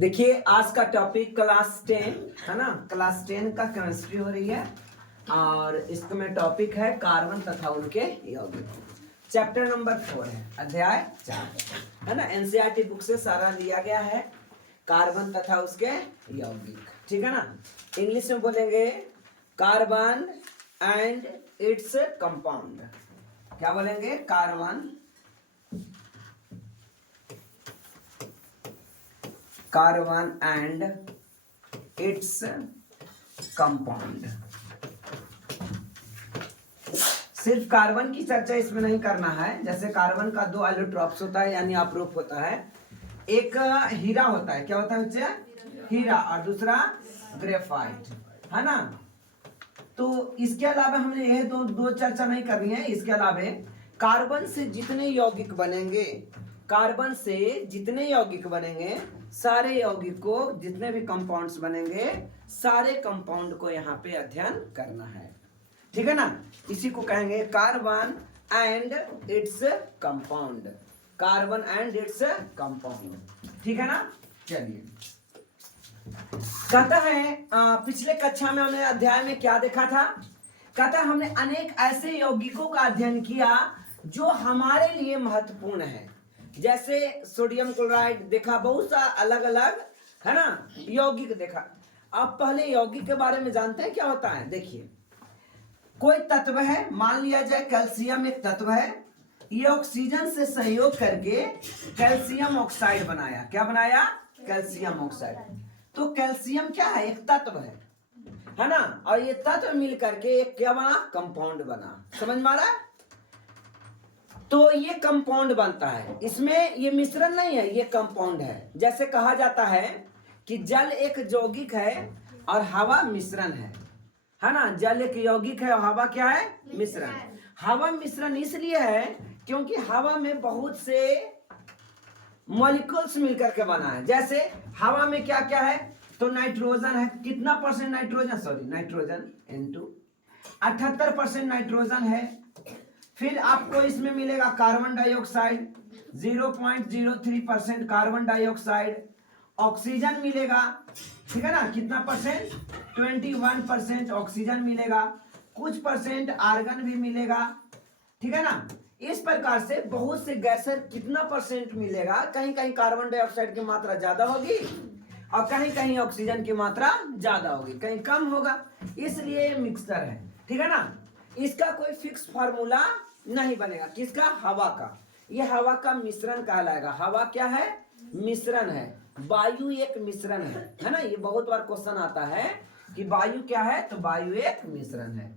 देखिए आज का टॉपिक क्लास 10 है ना, क्लास 10 का केमिस्ट्री हो रही है और इसमें टॉपिक है कार्बन तथा उनके यौगिक। चैप्टर नंबर 4 है, अध्याय 4 है ना। एनसीईआरटी बुक से सारा लिया गया है, कार्बन तथा उसके यौगिक, ठीक है ना। इंग्लिश में बोलेंगे कार्बन एंड इट्स कंपाउंड। क्या बोलेंगे? Carbon and its compound. सिर्फ कार्बन की चर्चा इसमें नहीं करना है। जैसे कार्बन का 2 एलोट्रॉप्स होता है यानी अपरूप होता है। एक हीरा होता है, क्या होता है बच्चे? हीरा, और दूसरा ग्रेफाइट, है ना। तो इसके अलावा हमने यह दो चर्चा नहीं करनी है। इसके अलावा कार्बन से जितने यौगिक बनेंगे, कार्बन से जितने यौगिक बनेंगे, सारे यौगिक को, जितने भी कंपाउंड्स बनेंगे, सारे कंपाउंड को यहाँ पे अध्ययन करना है, ठीक है ना। इसी को कहेंगे carbon and its compound. Carbon and its compound, ठीक है ना। चलिए, कहता है पिछले कक्षा में हमने अध्याय में क्या देखा था? कहता है हमने अनेक ऐसे यौगिकों का अध्ययन किया जो हमारे लिए महत्वपूर्ण है। जैसे सोडियम क्लोराइड देखा, बहुत सा अलग अलग, है ना, यौगिक देखा। आप पहले यौगिक के बारे में जानते हैं क्या होता है? देखिए, कोई तत्व है, मान लिया जाए कैल्शियम एक तत्व है, ये ऑक्सीजन से सहयोग करके कैल्शियम ऑक्साइड बनाया। क्या बनाया? Calcium oxide. तो कैल्शियम क्या है? एक तत्व है ना, और ये तत्व मिल करके एक क्या बना? कंपाउंड बना। समझ में आ रहा है? तो ये कंपाउंड बनता है, इसमें ये मिश्रण नहीं है, ये कंपाउंड है। जैसे कहा जाता है कि जल एक यौगिक है और हवा मिश्रण है ना। जल एक यौगिक है और हवा क्या है? मिश्रण। हवा मिश्रण इसलिए है क्योंकि हवा में बहुत से मॉलिक्यूल्स मिलकर के बना है। जैसे हवा में क्या क्या है? तो नाइट्रोजन है, कितना percent nitrogen? Sorry, nitrogen N2 78% nitrogen है। फिर आपको इसमें मिलेगा carbon dioxide 0.03% carbon dioxide. Oxygen मिलेगा, ठीक है ना, कितना परसेंट? 21% ऑक्सीजन मिलेगा। कुछ परसेंट आर्गन भी मिलेगा, ठीक है ना। इस प्रकार से बहुत से गैसें कितना परसेंट मिलेगा? कहीं कहीं कार्बन डाइऑक्साइड की मात्रा ज्यादा होगी और कहीं कहीं ऑक्सीजन की मात्रा ज्यादा होगी, कहीं कम होगा। इसलिए ये मिक्सचर है, ठीक है ना। इसका कोई फिक्स फार्मूला नहीं बनेगा। किसका? हवा का। ये हवा का मिश्रण कहलाएगा। हवा क्या है? मिश्रण है। वायु एक मिश्रण है ना। ये बहुत बार क्वेश्चन आता है कि वायु क्या है, तो वायु एक मिश्रण है।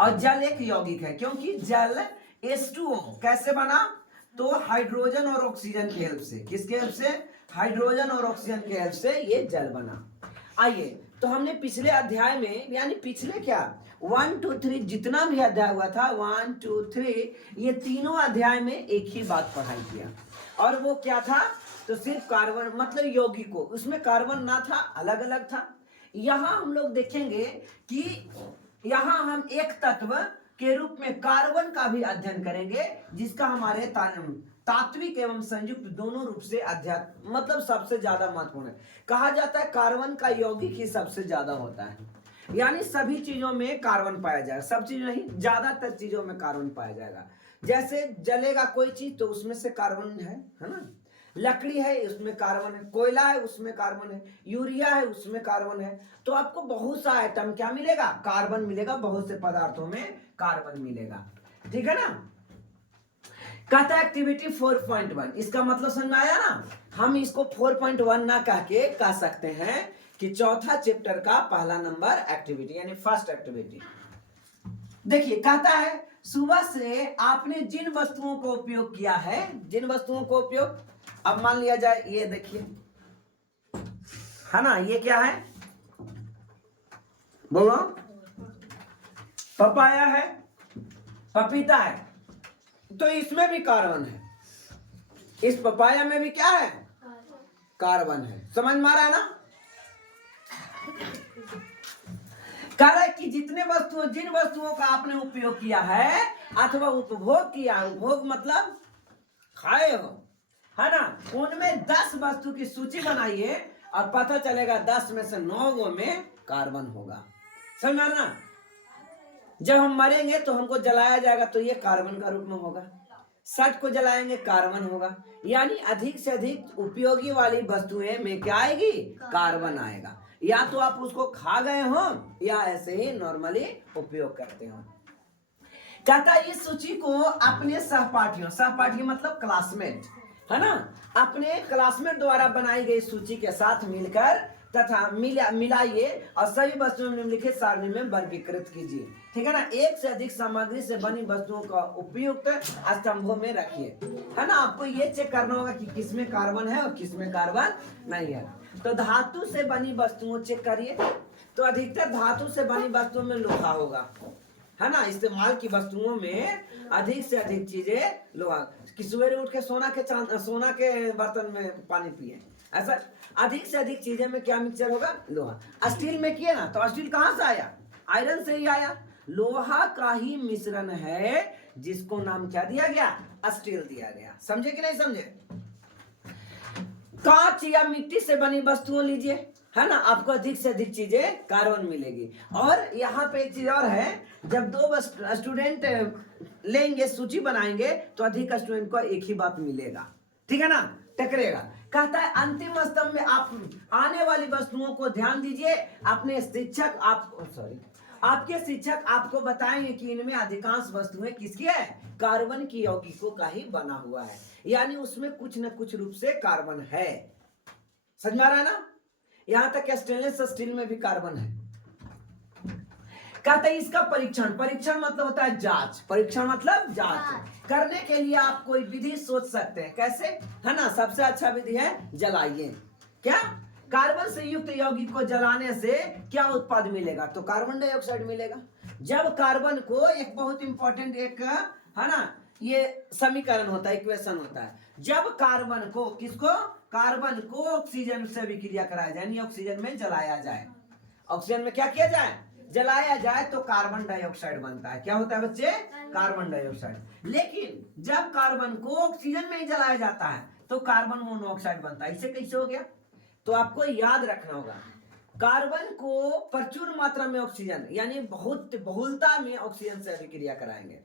और जल एक यौगिक है, क्योंकि जल H2O कैसे बना? तो हाइड्रोजन और ऑक्सीजन की हेल्प से। किसके हेल्प से? हाइड्रोजन और ऑक्सीजन की हेल्प से ये जल बना। आइए, तो हमने पिछले अध्याय में, यानी पिछले क्या 1 2 3 जितना भी अध्याय हुआ था, 1 2 3, ये तीनों अध्याय में एक ही बात पढ़ाई किया। और वो क्या था? तो सिर्फ कार्बन, मतलब यौगिकों, उसमें कार्बन ना था, अलग अलग था। यहाँ हम लोग देखेंगे कि यहाँ हम एक तत्व के रूप में कार्बन का भी अध्ययन करेंगे, जिसका हमारे तात्विक एवं संयुक्त दोनों रूप से अध्ययन, मतलब सबसे ज्यादा महत्वपूर्ण है। कहा जाता है कार्बन का यौगिक ही सबसे ज्यादा होता है, यानी सभी चीजों में कार्बन पाया जाएगा। सब चीजों नहीं, ज्यादातर चीजों में कार्बन पाया जाएगा। जैसे जलेगा कोई चीज तो उसमें से कार्बन है ना। लकड़ी है, उसमें कार्बन है। कोयला है, उसमें कार्बन है। यूरिया है, उसमें कार्बन है। तो आपको बहुत सा आइटम क्या मिलेगा? कार्बन मिलेगा। बहुत से पदार्थों में कार्बन मिलेगा, ठीक है ना। कहता है एक्टिविटी 4.1, इसका मतलब समझ में आया ना। हम इसको 4.1 ना कह के कह सकते हैं कि चौथा चैप्टर का पहला नंबर एक्टिविटी, यानी फर्स्ट एक्टिविटी। देखिए, कहता है सुबह से आपने जिन वस्तुओं को उपयोग किया है, जिन वस्तुओं को उपयोग, अब मान लिया जाए ये देखिए, है ना, ये क्या है? बोलो। पपाया है, पपीता है, तो इसमें भी कार्बन है। इस पपाया में भी क्या है? कार्बन है। समझ में आ रहा है ना। कह रहा है कि जिन वस्तुओं का आपने उपयोग किया है अथवा उपभोग किया, उपभोग मतलब खाए हो, है ना, उनमें 10 वस्तु की सूची बनाइए और पता चलेगा 10 में से 9 गो में कार्बन होगा। समझ में आ रहा ना? जब हम मरेंगे तो हमको जलाया जाएगा तो ये कार्बन का रूप में होगा, 60 को जलाएंगे कार्बन होगा। यानी अधिक से अधिक उपयोगी वाली वस्तुएं में क्या आएगी? कार्बन आएगा। या तो आप उसको खा गए हो या ऐसे ही नॉर्मली उपयोग करते हो। कहता है इस सूची को अपने सहपाठियों, सहपाठी मतलब क्लासमेट, है ना, अपने क्लासमेट द्वारा बनाई गई सूची के साथ मिलकर तथा मिलाइए और सभी वस्तुओं में निम्नलिखित सारणी में वर्गीकृत कीजिए। ठीक है ना, एक से अधिक सामग्री से बनी वस्तुओं का उपयुक्त स्तंभों में रखिए। है ना, आपको ये चेक करना होगा कि किसमें कार्बन है और किसमें कार्बन नहीं है। तो धातु से बनी वस्तुओं चेक करिए, तो अधिकतर धातु से बनी वस्तुओं में लोहा होगा, है ना। इस्तेमाल की वस्तुओं में अधिक से अधिक चीजें लोहा, कि सवेरे उठ के सोना के बर्तन में पानी पिए, ऐसा अधिक से अधिक चीजें में क्या मिक्सचर होगा? लोहा। स्टील में किए ना तो स्टील कहां से आया? आयरन से ही आया। लोहा का ही मिश्रण है जिसको नाम क्या दिया गया? स्टील दिया गया। समझे कि नहीं समझे? कांच या मिट्टी से बनी वस्तुओं लीजिए, है ना, आपको अधिक से अधिक चीजें कार्बन मिलेगी। और यहाँ पे एक चीज और है, जब 2 स्टूडेंट लेंगे, सूची बनाएंगे तो अधिक स्टूडेंट को एक ही बात मिलेगा। ठीक है ना, टकरेगा। कहता है अंतिम स्तंभ में आप आने वाली वस्तुओं को ध्यान दीजिए। अपने शिक्षक आपके शिक्षक आपको बताएंगे कि इनमें अधिकांश वस्तुएं किसकी है? कार्बन की यौगिकों का ही बना हुआ है, यानी उसमें कुछ न कुछ रूप से कार्बन है। समझ में आ रहा है ना? यहां तक स्टेनलेस स्टील में भी कार्बन है। कहते हैं इसका परीक्षण मतलब होता है जांच। परीक्षण मतलब जांच करने के लिए आप कोई विधि सोच सकते हैं। कैसे? है ना, सबसे अच्छा विधि है जलाइए। क्या? कार्बन से युक्त यौगिक को जलाने से क्या उत्पाद मिलेगा? तो कार्बन डाइऑक्साइड मिलेगा। जब कार्बन को, एक बहुत इंपॉर्टेंट एक, है ना, ये समीकरण होता है, इक्वेशन होता है। जब कार्बन को, किसको? कार्बन को ऑक्सीजन से अभिक्रिया कराया जाए, यानी ऑक्सीजन में जलाया जाए। ऑक्सीजन में क्या किया जाए? जलाया जाए तो कार्बन डाइऑक्साइड बनता है। क्या होता है बच्चे? Carbon dioxide. लेकिन जब कार्बन को ऑक्सीजन में ही जलाया जाता है तो कार्बन मोनोऑक्साइड बनता है। इसे कैसे हो गया? तो आपको याद रखना होगा, कार्बन को प्रचुर मात्रा में ऑक्सीजन, यानी बहुत बहुलता में ऑक्सीजन से अभिक्रिया कराएंगे।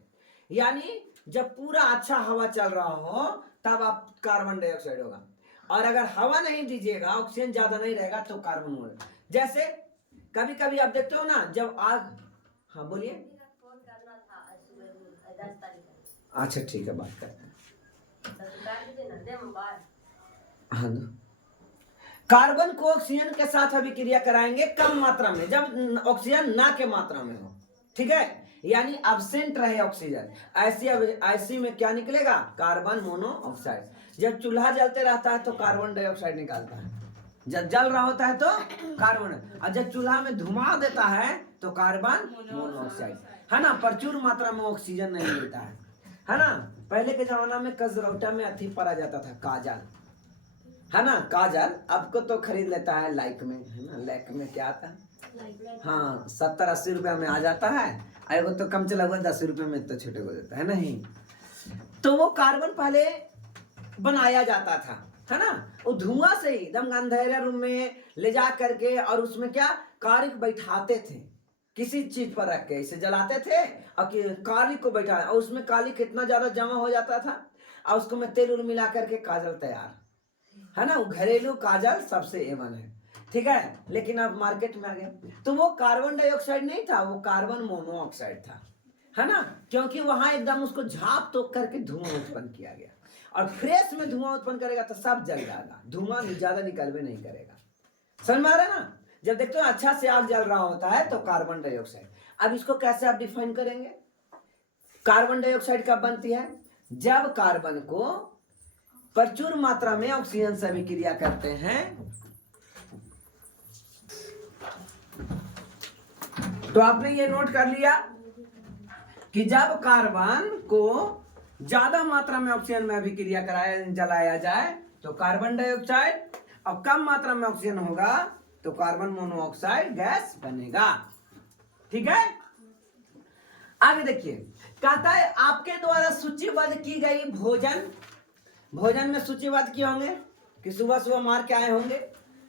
यानी जब पूरा अच्छा हवा चल रहा हो तब आप कार्बन डाइऑक्साइड होगा, और अगर हवा नहीं दीजिएगा, ऑक्सीजन ज्यादा नहीं रहेगा तो कार्बन होगा। जैसे कभी कभी आप देखते हो ना, जब आग, हाँ बोलिए। अच्छा ठीक है, बात करते हैं। हाँ, कार्बन को ऑक्सीजन के साथ अभिक्रिया कराएंगे कम मात्रा में, जब ऑक्सीजन ना के मात्रा में हो। ठीक है, यानी एब्सेंट रहे ऑक्सीजन, ऐसी में क्या निकलेगा? Carbon monoxide. जब चूल्हा जलते रहता है तो कार्बन डाइऑक्साइड निकालता है, जब जल रहा होता है तो कार्बन, और जब चूल्हा में धुआं देता है तो कार्बन मोनोऑक्साइड, है ना। प्रचुर मात्रा में ऑक्सीजन नहीं मिलता है ना। पहले के जमाना में कजरौटा में अथी पड़ा जाता था, काजल, है ना, काजल। आपको तो खरीद लेता है लाइक में, है ना, लाइक में क्या आता है, हाँ 70-80 रुपया में आ जाता है। एगो तो कम चला हुआ 10 रुपये में तो छोटे को देता है, नहीं। तो वो कार्बन पहले बनाया जाता था, है ना, वो धुआं से ही एकदम अंधेरे रूम में ले जा करके, और उसमें क्या कारिक बैठाते थे, किसी चीज पर रख के इसे जलाते थे, और कालिक को बैठा, और उसमें कालिक इतना ज्यादा जमा हो जाता था, और उसको में तेल उल मिला करके काजल तैयार, है ना। घरेलू काजल सबसे एवन है। ठीक है, लेकिन अब मार्केट में आ गया, तो वो कार्बन डाइऑक्साइड नहीं था, वो कार्बन मोनोऑक्साइड था, है ना, क्योंकि वहां एकदम उसको झाप तोप करके धुआं उत्पन्न किया गया। और फ्रेश में धुआं उत्पन्न करेगा तो सब जल जाएगा, धुआं ज्यादा निकलवे नहीं करेगा। समझ में आ रहा है ना? जब देखते हो अच्छा से आग जल रहा होता है तो कार्बन डाइऑक्साइड। अब इसको कैसे आप डिफाइन करेंगे? कार्बन डाइऑक्साइड कब बनती है? जब कार्बन को प्रचुर मात्रा में ऑक्सीजन से अभिक्रिया करते हैं। तो आपने ये नोट कर लिया कि जब कार्बन को ज्यादा मात्रा में ऑक्सीजन में अभिक्रिया कराया, जलाया जाए तो कार्बन डाइऑक्साइड, और कम मात्रा में ऑक्सीजन होगा तो कार्बन मोनोऑक्साइड गैस बनेगा। ठीक है, आगे देखिए, कहता है आपके द्वारा सूचीबद्ध की गई भोजन भोजन में सूचीबद्ध किए होंगे कि सुबह सुबह मार के आए होंगे,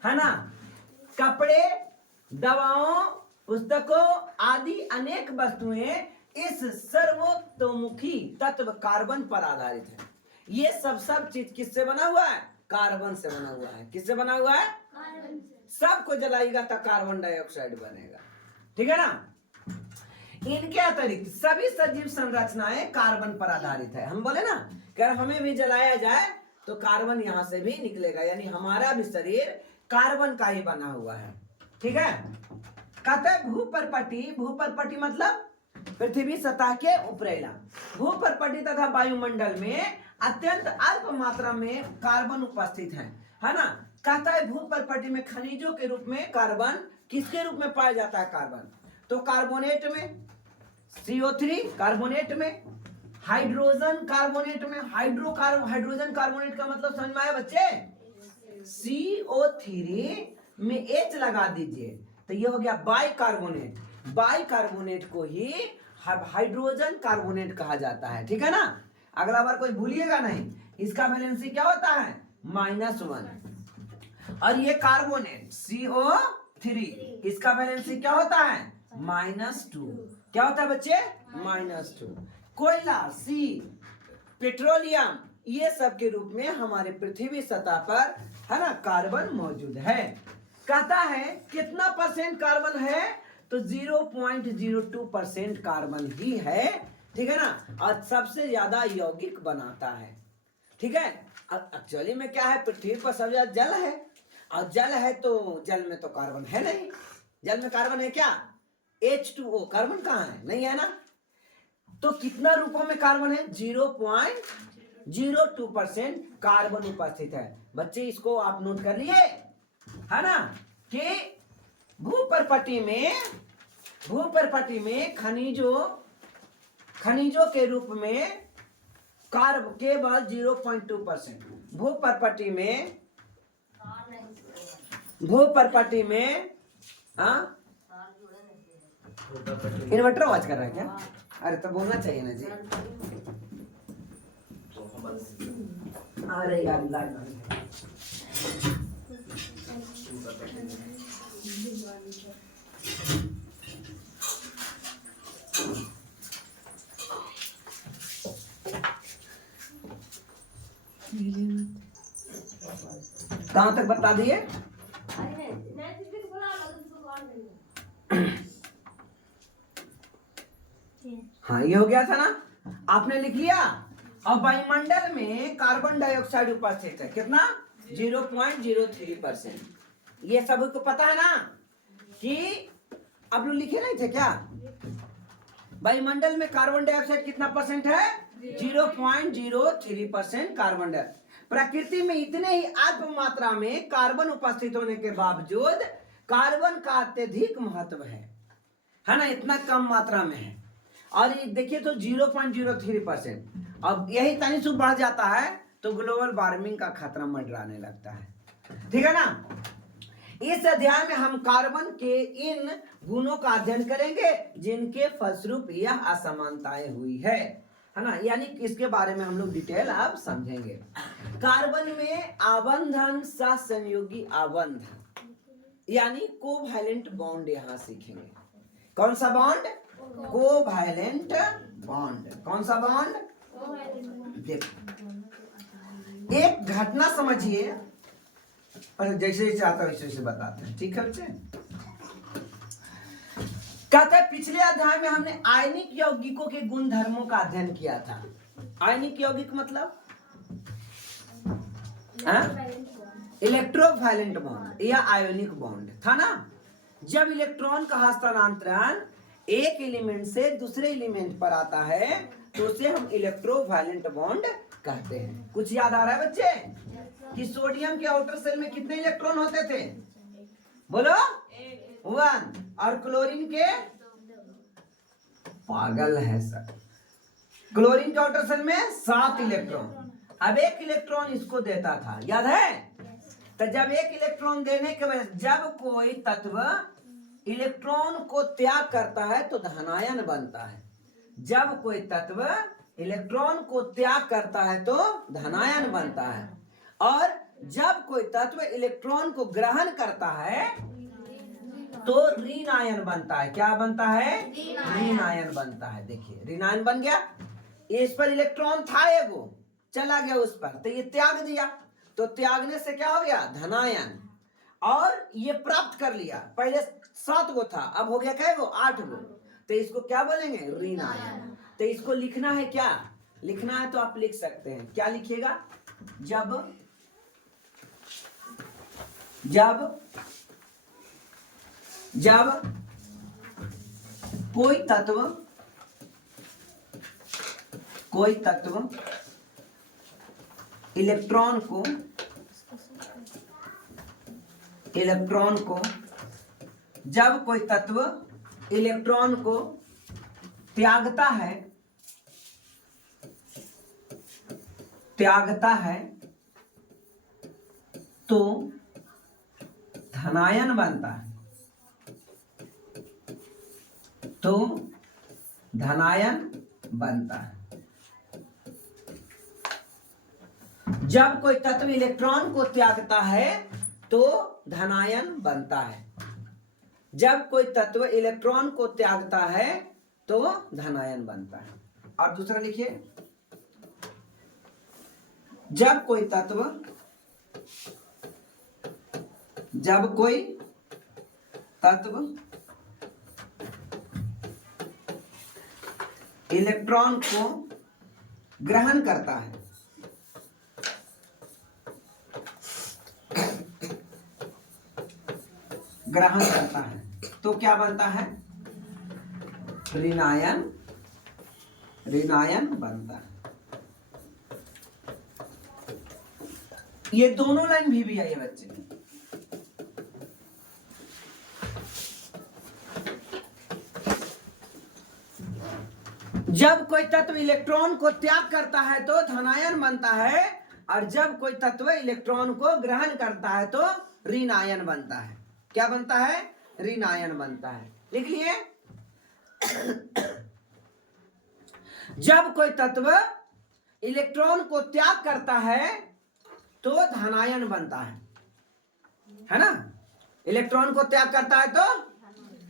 है ना। कपड़े, दवाओं, पुस्तकों आदि अनेक वस्तुएं इस सर्वतोमुखी तत्व कार्बन पर आधारित है। ये सब चीज किससे बना हुआ है? कार्बन से बना हुआ है। किससे बना हुआ है? कार्बन से। सबको जलाएगा तो कार्बन डाइऑक्साइड बनेगा, ठीक है ना। इनके अतिरिक्त सभी सजीव संरचनाएं कार्बन पर आधारित है। हम बोले ना कि हमें भी जलाया जाए तो कार्बन यहां से भी निकलेगा, यानी हमारा भी शरीर कार्बन का ही बना हुआ है, ठीक है। कहते हैं भूपरपटी मतलब पृथ्वी सतह के ऊपरेला। भूपरपटी तथा वायुमंडल में अत्यंत अल्प मात्रा में कार्बन उपस्थित है ना। कहता है भूपरपटी में खनिजों के रूप में कार्बन किसके रूप में पाया जाता है? कार्बन तो कार्बोनेट में, CO3 कार्बोनेट में, हाइड्रोजन कार्बोनेट में। हाइड्रोजन कार्बोनेट का मतलब समझ में आया बच्चे? CO3 में H लगा दीजिए तो ये हो गया बाइकार्बोनेट। बाइकार्बोनेट को ही हाइड्रोजन कार्बोनेट कहा जाता है, ठीक है ना। अगला बार कोई भूलिएगा नहीं, इसका वैलेंसी क्या होता है? -1। और ये कार्बोनेट CO3 इसका वैलेंसी क्या होता है? -2। क्या होता है बच्चे? -2। कोयला, सी, पेट्रोलियम, ये सब के रूप में हमारे पृथ्वी सतह पर, है ना, कार्बन मौजूद है। कहता है कितना परसेंट कार्बन है? तो 0.02% कार्बन ही है, ठीक है ना। और सबसे ज्यादा यौगिक बनाता है, ठीक है। एक्चुअली में क्या है? पृथ्वी पर सबसे ज्यादा जल है, और जल है तो जल में तो कार्बन है नहीं। जल में कार्बन है क्या? H2O। कार्बन कहाँ है? नहीं है ना। तो कितना रूपों में कार्बन है? 0.02% कार्बन उपस्थित है। बच्चे इसको आप नोट कर लिए, है ना, कि भूपरपटी में खनिजों के रूप में केवल 0.2%। भूपरपटी में हाँ, इन्वर्टर आवाज कर रहा है क्या? अरे तो बोलना चाहिए ना जी। अरे यार कहां तक बता दिए? हाँ, ये हो गया था ना, आपने लिख लिया। और वायुमंडल में कार्बन डाइऑक्साइड उपस्थित है कितना? 0.03%। ये सबको पता है ना कि आप लोग लिखे नहीं थे क्या? वायुमंडल में कार्बन डाइऑक्साइड कितना परसेंट है? 0.03% कार्बन डाइऑक्साइड। प्रकृति में इतने ही अल्प मात्रा में कार्बन उपस्थित होने के बावजूद कार्बन का अत्यधिक महत्व है ना, इतना कम मात्रा में है। और ये देखिए तो 0.03%। अब यही तनी से बढ़ जाता है तो ग्लोबल वार्मिंग का खतरा मंडराने लगता है, ठीक है ना। इस अध्याय में हम कार्बन के इन गुणों का अध्ययन करेंगे जिनके फलस्वरूप यह असमानताएं हुई है ना, यानी इसके बारे में हम लोग डिटेल अब समझेंगे। कार्बन में आबंधन, सहसंयोगी आबंध, यानी कोवैलेंट बॉन्ड यहां सीखेंगे। कौन सा बॉन्ड? Covalent bond. कौन सा बॉन्ड? देखो, एक घटना समझिए और जैसे जैसे आता है वैसे वैसे बताते हैं, ठीक है बच्चे। कहते हैं पिछले अध्याय में हमने आयनिक यौगिकों के गुण धर्मों का अध्ययन किया था। आयनिक यौगिक मतलब इलेक्ट्रोवैलेंट बॉन्ड या आयोनिक बॉन्ड था ना। जब इलेक्ट्रॉन का हस्तांतरण एक एलिमेंट से दूसरे एलिमेंट पर आता है तो उसे हम इलेक्ट्रोवैलेंट बॉन्ड कहते हैं। कुछ याद आ रहा है बच्चे कि सोडियम के आउटर सेल में कितने इलेक्ट्रॉन होते थे? बोलो 1। और क्लोरीन के, पागल है सर, क्लोरीन के आउटर सेल में 7 इलेक्ट्रॉन। अब एक इलेक्ट्रॉन इसको देता था, याद है? तो जब एक इलेक्ट्रॉन देने के वजह जब कोई तत्व इलेक्ट्रॉन को त्याग करता है तो धनायन बनता है। जब कोई तत्व इलेक्ट्रॉन को त्याग करता है तो धनायन बनता है, और जब कोई तत्व इलेक्ट्रॉन को ग्रहण करता है तो ऋणायन बनता है। क्या बनता है? ऋणायन बनता है। देखिए ऋणायन बन गया, इस पर इलेक्ट्रॉन था एगो, चला गया उस पर, तो ये त्याग दिया, तो त्यागने से क्या हो गया? धनायन। और ये प्राप्त कर लिया, पहले 7 गो था, अब हो गया क्या गो? 8 गो, तो इसको क्या बोलेंगे? ऋणायन। तो इसको लिखना है, क्या लिखना है? तो आप लिख सकते हैं, क्या लिखिएगा? जब जब जब कोई तत्व इलेक्ट्रॉन को जब कोई तत्व इलेक्ट्रॉन को त्यागता है तो धनायन बनता है, तो धनायन बनता है। जब कोई तत्व इलेक्ट्रॉन को त्यागता है तो धनायन बनता है। जब कोई तत्व इलेक्ट्रॉन को त्यागता है तो धनायन बनता है। और दूसरा लिखिए, जब कोई तत्व इलेक्ट्रॉन को ग्रहण करता है तो क्या बनता है? ऋणायन बनता है। ये दोनों लाइन भी आई है बच्चे। जब कोई तत्व इलेक्ट्रॉन को त्याग करता है तो धनायन बनता है, और जब कोई तत्व इलेक्ट्रॉन को ग्रहण करता है तो ऋणायन बनता है। क्या बनता है? ऋणायन बनता है। लिख लिए। जब कोई तत्व इलेक्ट्रॉन को त्याग करता है तो धनायन बनता है ना? इलेक्ट्रॉन को त्याग करता है तो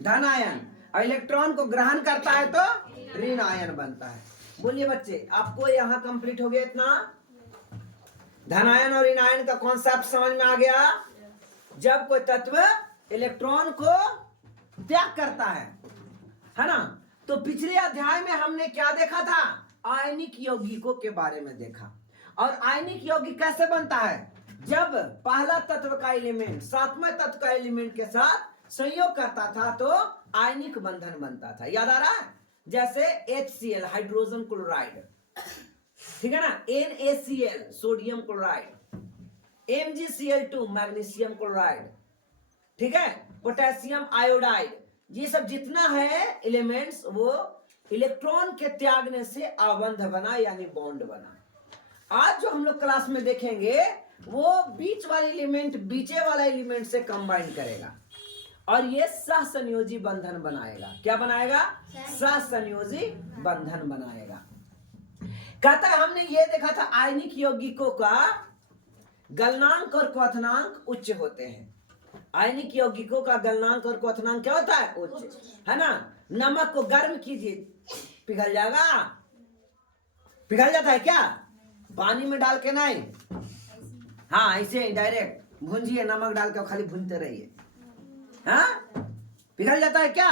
धनायन, और इलेक्ट्रॉन को ग्रहण करता है तो ऋणायन बनता है। बोलिए बच्चे, आपको यहां कंप्लीट हो गया इतना? धनायन और ऋणायन का कॉन्सेप्ट समझ में आ गया? जब कोई तत्व इलेक्ट्रॉन को त्याग करता है ना? तो पिछले अध्याय में हमने क्या देखा था? आयनिक यौगिकों के बारे में देखा। और आयनिक यौगिक कैसे बनता है? जब पहला तत्व का एलिमेंट 7वें तत्व का एलिमेंट के साथ संयोग करता था तो आयनिक बंधन बनता था। याद आ रहा है? जैसे HCl हाइड्रोजन क्लोराइड, ठीक है ना? NaCl sodium chloride, MgCl2 magnesium chloride, ठीक है? पोटेशियम आयोडाइड, ये सब जितना है एलिमेंट्स वो इलेक्ट्रॉन के त्यागने से आबंध बना, यानी बॉन्ड बना। आज जो हम लोग क्लास में देखेंगे वो बीच वाले एलिमेंट बीचे वाला एलिमेंट से कंबाइन करेगा और ये सहसंयोजी बंधन बनाएगा। क्या बनाएगा? सहसंयोजी बंधन बनाएगा। कहता है हमने ये देखा था आयनिक यौगिकों का गलनांक और क्वथनांक उच्च होते हैं। आयनिक यौगिकों का गलनांक और क्वथनांक क्या होता है? उच्च, है ना? नमक को गर्म कीजिए, पिघल जाएगा? पिघल जाता है क्या? पानी में डाल के नहीं, हाँ ऐसे डायरेक्ट भूंजिए, नमक डाल के खाली भूनते रहिए, हाँ पिघल जाता है क्या?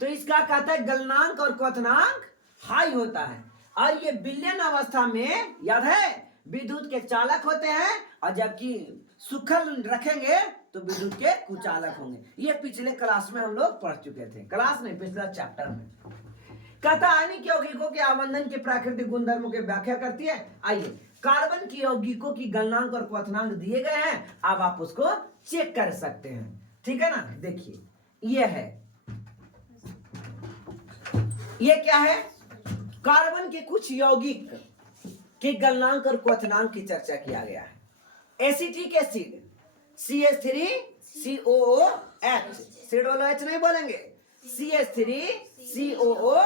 तो इसका कहता है गलनांक और क्वथनांक हाई होता है। और ये विलयन अवस्था में, याद है, विद्युत के चालक होते हैं, और जबकि सूखल रखेंगे तो विद्युत के कुचालक होंगे। ये पिछले क्लास में हम लोग पढ़ चुके थे, क्लास नहीं पिछला चैप्टर में। कहता आयनिक यौगिकों के आबंधन के प्राकृतिक गुणधर्मों की व्याख्या करती है। आइए, कार्बन की यौगिकों की गलनांक और क्वथनांक दिए गए हैं, अब आप उसको चेक कर सकते हैं, ठीक है ना? देखिए ये है, ये क्या है? कार्बन के कुछ यौगिक के गलनांक और क्वथनांक की चर्चा किया गया है। एसिटिक एसिड CH3COOH, सिड वाला H नहीं बोलेंगे, CH3COOH,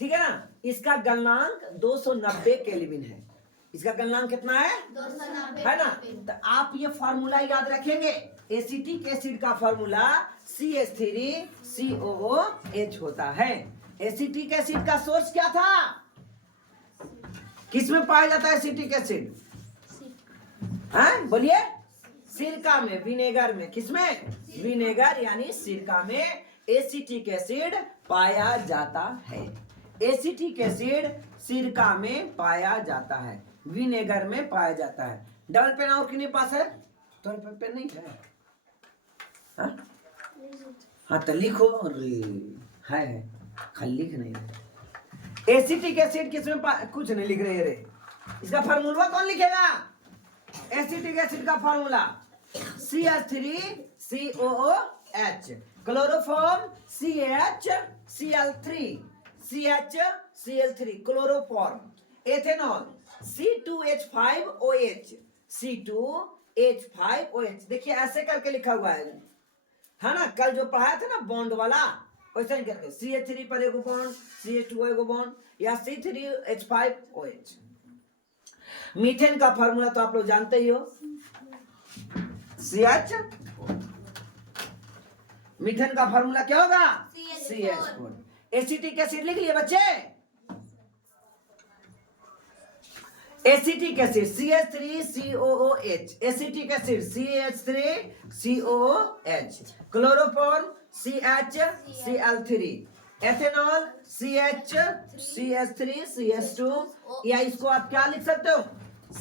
ठीक है ना। इसका गलनांक 290 केल्विन है। इसका गलनांक कितना है? 290 है ना। तो आप ये फॉर्मूला याद रखेंगे। एसिटिक एसिड का फॉर्मूला CH3COOH होता है। एसिटिक एसिड का सोर्स क्या था? किसमें पाया जाता है एसिटिक एसिड? हैं बोलिए। सिरका में, विनेगर में। किसमें? विनेगर यानी सिरका में एसिटिक एसिड पाया जाता है। एसिटिक एसिड सिरका में पाया जाता है, विनेगर में पाया जाता है। डबल पेन और किसके पास है? तो पेन नहीं है? हाँ तो लिखो। है खाली लिख नहीं है। एसिटिक एसिड किसमें कुछ नहीं लिख रहे रे। इसका फार्मूला कौन लिखेगा? एसिटिक एसिड का formula CH3COOH, chloroform CHCl3 chloroform, ethanol C2H5OH। देखिए ऐसे करके लिखा हुआ है ना। कल जो पढ़ाया था ना बॉन्ड वाला, वैसे ही करके CH3 पर एगो बॉन्ड, CH2 एगो बॉन्ड, या C3H5OH। मीथेन का फार्मूला तो आप लोग जानते ही हो, CH। मीथेन का फार्मूला क्या होगा? CH4। एसिटिक एसिड लिख लिए बच्चे? Acetic acid CH3COOH, acetic acid CH3COOH, chloroform CHCl3, ethanol CH3CH2, या इसको आप क्या लिख सकते हो?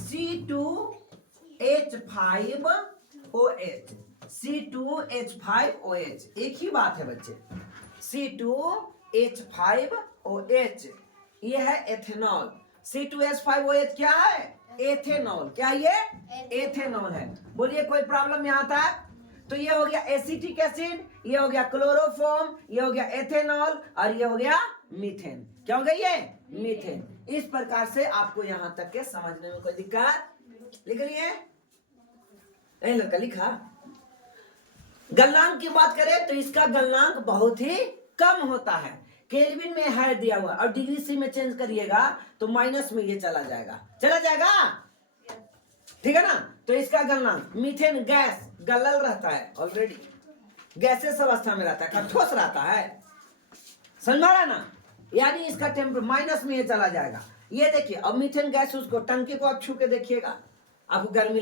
C2H5OH। C2H5OH एक ही बात है बच्चे। C2H5OH ये है एथेनॉल। C2H5OH क्या है? एथेनॉल। क्या ये? एथेनॉल है। बोलिए कोई प्रॉब्लम यहाँ तक? तो ये हो गया एसिटिक एसिड, ये हो गया क्लोरोफॉर्म, ये हो गया एथेनॉल, और ये हो गया मीथेन। क्या हो गया ये? मीथेन। इस प्रकार से आपको यहां तक के समझने में कोई दिक्कत? लिख लिए? नहीं लड़का लिखा। गलनांक की बात करें तो इसका गलनांक बहुत ही कम होता है। केल्विन में है दिया हुआ, और डिग्री सी में चेंज करिएगा तो माइनस में ये चला जाएगा। ठीक है ना। तो इसका गलनांक, मीथेन गैस गलल रहता है, ऑलरेडी गैसेस अवस्था में रहता है, ठोस रहता है, समझ में आ रहा ना। यानी इसका टेम्परेचर माइनस में ये चला जाएगा। ये देखिए अब मीथेन गैस, उसको टंकी को आप छू के देखिएगा, आपको गर्म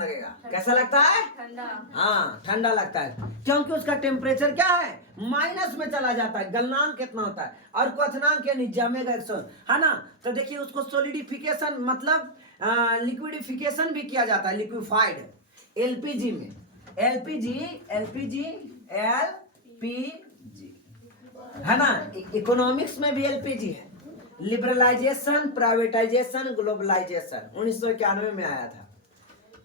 लगेगा। कैसा लगता है? ठंडा। हाँ ठंडा लगता है, क्योंकि उसका टेम्परेचर क्या है? माइनस में चला जाता है। गलनांक कितना होता है? और क्वथनांक यानी जमेगा 100, है ना। तो देखिए उसको सोलिडिफिकेशन मतलब लिक्विडिफिकेशन भी किया जाता है, लिक्विफाइड। एलपीजी में, एलपीजी है ना। इकोनॉमिक्स में भी एलपीजी है। लिबरलाइजेशन, प्राइवेटाइजेशन, ग्लोबलाइजेशन 1991 में आया था।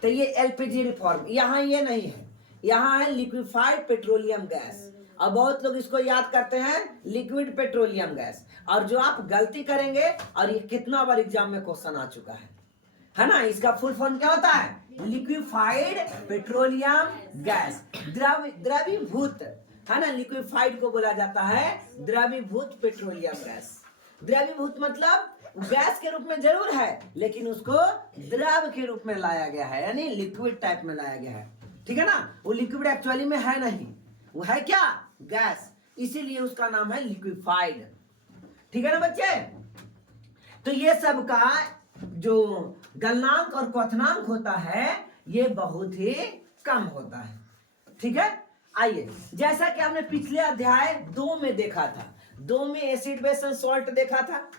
तो ये एलपीजी रिफॉर्म, यहाँ ये नहीं है, यहाँ है लिक्विफाइड पेट्रोलियम गैस। अब बहुत लोग इसको याद करते हैं लिक्विड पेट्रोलियम गैस, और जो आप गलती करेंगे, और ये कितना बार एग्जाम में क्वेश्चन आ चुका है ना। इसका फुल फॉर्म क्या होता है? लिक्विफाइड पेट्रोलियम गैस, द्रवीभूत, है ना। लिक्विफाइड को बोला जाता है द्रवीभूत पेट्रोलियम गैस। द्रवीभूत मतलब गैस के रूप में जरूर है, लेकिन उसको द्रव के रूप में लाया गया है, यानी लिक्विड टाइप में लाया गया है। ठीक है ना। वो लिक्विड एक्चुअली में है नहीं, वो है क्या? गैस। इसीलिए उसका नाम है लिक्विफाइड। ठीक है ना बच्चे। तो ये सब का जो गलनांक और क्वथनांक होता है, ये बहुत ही कम होता है। ठीक है। आइए, जैसा कि हमने पिछले अध्याय 2 में देखा था, 2 में एसिड बेस एंड सॉल्ट देखा था,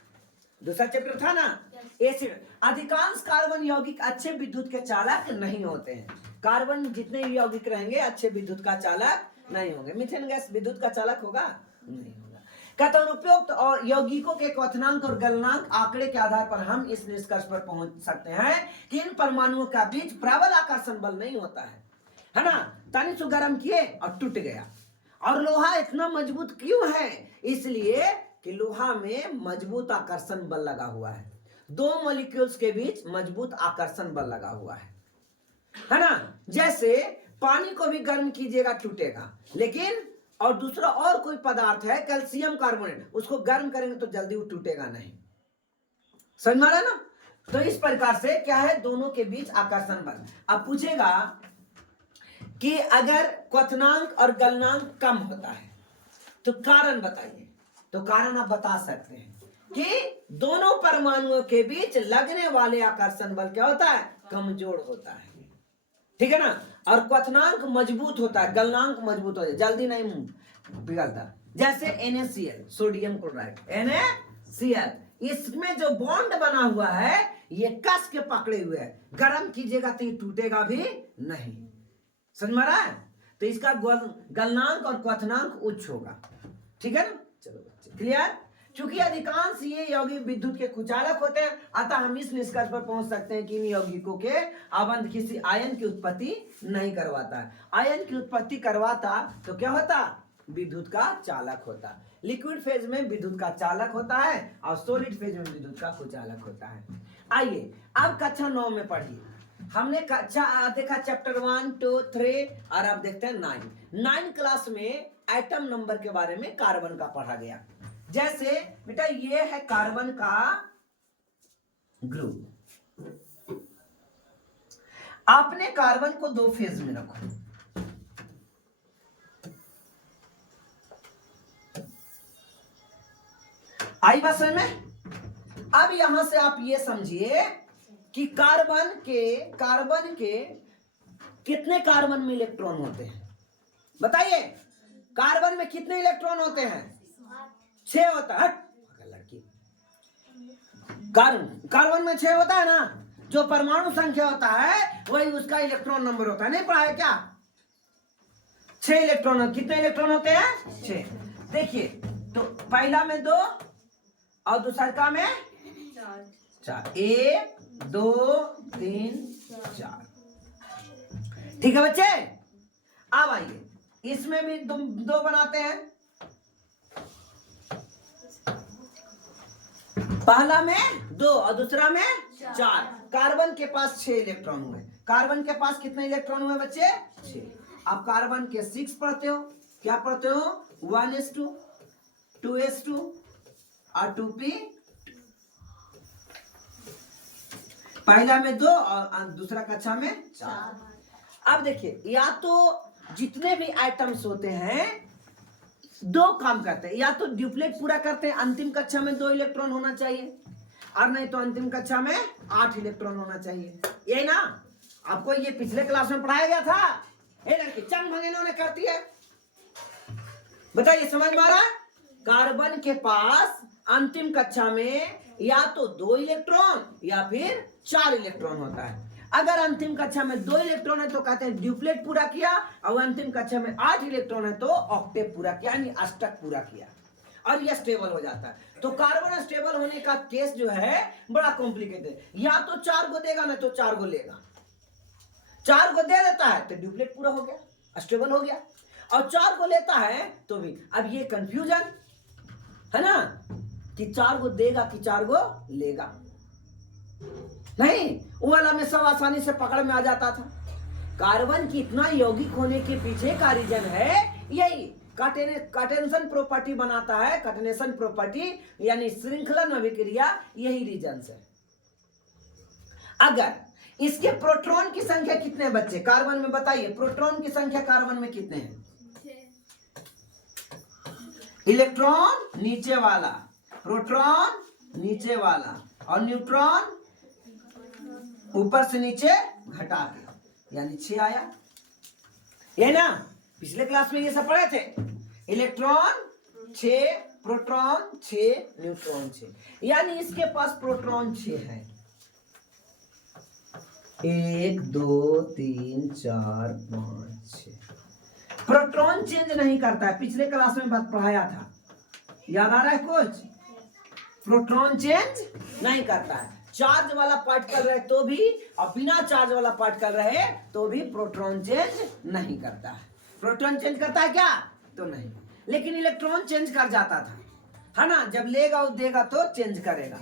दूसरा चैप्टर था ना। एसिड, अधिकांश कार्बन यौगिक अच्छे विद्युत के चालक नहीं होते हैं। कार्बन जितने यौगिक रहेंगे अच्छे विद्युत का चालक नहीं होंगे। मीथेन गैस विद्युत का चालक होगा? नहीं होगा। कहता हूं उपयुक्त और यौगिकों के क्वथनांक और गलनांक आंकड़े के आधार पर हम इस निष्कर्ष पर पहुंच सकते हैं कि इन परमाणुओं का बीच प्रबल आकर्षण बल नहीं होता है ना। तानी सु गर्म किए और टूट गया। और लोहा इतना मजबूत क्यों है? इसलिए कि लोहा में मजबूत आकर्षण बल लगा हुआ है। 2 मॉलिक्यूल्स के बीच मजबूत आकर्षण बल लगा हुआ है ना। जैसे पानी को भी गर्म कीजिएगा टूटेगा, लेकिन और दूसरा और कोई पदार्थ है कैल्शियम कार्बोनेट, उसको गर्म करेंगे तो जल्दी वो टूटेगा नहीं। समझ में आ रहा है ना? तो इस प्रकार से क्या है, दोनों के बीच आकर्षण बल। अब पूछेगा कि अगर क्वथनांक और गलनांक कम होता है तो कारण बताइए। तो कारण आप बता सकते हैं कि दोनों परमाणुओं के बीच लगने वाले आकर्षण बल क्या होता है, कमजोर होता है, ठीक है ना। और क्वथनांक मजबूत होता है, गलनांक मजबूत होता है, जल्दी नहीं पिघलता। जैसे NaCl सोडियम क्लोराइड, NaCl, इसमें जो बॉन्ड बना हुआ है ये कस के पकड़े हुए है, गर्म कीजिएगा तो ये टूटेगा भी नहीं। समझ में आ रहा है? तो इसका गलनांक और क्वथनांक उच्च होगा, ठीक है ना। चलो बच्चे क्लियर। चूंकि अधिकांश ये यौगिक विद्युत के कुचालक होते हैं, अतः हम इस निष्कर्ष पर पहुंच सकते हैं कि इन यौगिकों के आबंध किसी आयन की उत्पत्ति नहीं करवाता है। आयन की उत्पत्ति करवाता तो क्या होता, विद्युत का चालक होता। लिक्विड फेज में विद्युत का चालक होता है और सॉलिड फेज में विद्युत का कुचालक होता है। आइए अब कक्षा 9 में पढ़िए। हमने देखा चैप्टर 1, 2, 3 और अब देखते हैं 9 क्लास में एटम नंबर के बारे में कार्बन का पढ़ा गया। जैसे बेटा ये है कार्बन का ग्रुप, आपने कार्बन को 2 फेज में रखो। आई बात समझ में? अब यहां से आप ये समझिए कि कार्बन के कितने कार्बन में इलेक्ट्रॉन होते हैं, बताइए। कार्बन में कितने इलेक्ट्रॉन होते हैं? 6 होता है। लड़की कार्बन में 6 होता है ना। जो परमाणु संख्या होता है वही उसका इलेक्ट्रॉन नंबर होता है, नहीं पढ़ा है क्या? 6 इलेक्ट्रॉन, कितने इलेक्ट्रॉन होते हैं? 6। देखिए तो पहला में 2 और दूसरा में 4, 1, 2, 3, 4, ठीक है बच्चे। अब आइए इसमें भी 2 बनाते हैं। पहला में 2 और दूसरा में 4। कार्बन के पास 6 इलेक्ट्रॉन हुए। कार्बन के पास कितने इलेक्ट्रॉन हुए बच्चे? 6। आप कार्बन के 6 पढ़ते हो, क्या पढ़ते हो? 1s2, 2s2 और 2p। पहला में 2 और दूसरा कक्षा में 4। अब देखिए या तो जितने भी आइटम्स होते हैं 2 काम करते हैं, या तो ड्यूप्लेट पूरा करते हैं, अंतिम कक्षा में 2 इलेक्ट्रॉन होना चाहिए, और नहीं तो अंतिम कक्षा में 8 इलेक्ट्रॉन होना चाहिए। यही ना आपको ये पिछले क्लास में पढ़ाया गया था। ये लड़की चंग भंगेनों ने करती है, बताइए समझ में आ रहा है? कार्बन के पास अंतिम कक्षा में या तो 2 इलेक्ट्रॉन या फिर 4 इलेक्ट्रॉन होता है। अगर अंतिम कक्षा में 2 इलेक्ट्रॉन है तो कहते हैं ड्यूप्लेट पूरा किया, और अंतिम कक्षा में 8 इलेक्ट्रॉन है तो ऑक्टेव पूरा किया, यानी अष्टक पूरा किया, और यह स्टेबल हो जाता है। तो कार्बन स्टेबल होने का केस जो है बड़ा कॉम्प्लिकेटेड है। या तो 4 को देगा ना तो 4 को लेगा, 4 को दे देता है तो ड्यूप्लेट पूरा हो गया, स्टेबल हो गया, और 4 को लेता है तो भी। अब ये कंफ्यूजन है ना कि 4 को देगा कि 4 को लेगा, नहीं वो वाला में सब आसानी से पकड़ में आ जाता था। कार्बन की इतना यौगिक होने के पीछे का रीजन है यही, कटेंशन प्रॉपर्टी बनाता है, कटनेशन प्रॉपर्टी यानी श्रृंखलन अभिक्रिया, यही रीजन है। अगर इसके प्रोटॉन की संख्या कितने हैं बच्चे कार्बन में, बताइए प्रोटॉन की संख्या कार्बन में कितने हैं? इलेक्ट्रॉन नीचे वाला, प्रोटॉन नीचे वाला, और न्यूट्रॉन ऊपर से नीचे घटा के, यानी 6 आया। ये ना पिछले क्लास में ये सब पढ़े थे। इलेक्ट्रॉन 6, प्रोटॉन 6, न्यूट्रॉन 6, यानी इसके पास प्रोटॉन 6 है। 1, 2, 3, 4, 5, 6। प्रोटॉन चेंज नहीं करता है, पिछले क्लास में बात पढ़ाया था, याद आ रहा है कुछ? प्रोटॉन चेंज नहीं करता है। चार्ज वाला पार्टिकल रहे तो भी, और बिना चार्ज वाला पार्टिकल रहे तो भी प्रोटॉन चेंज नहीं करता है। प्रोटॉन चेंज करता है क्या? तो नहीं, लेकिन इलेक्ट्रॉन चेंज कर जाता था, है ना। जब लेगा और देगा तो चेंज करेगा।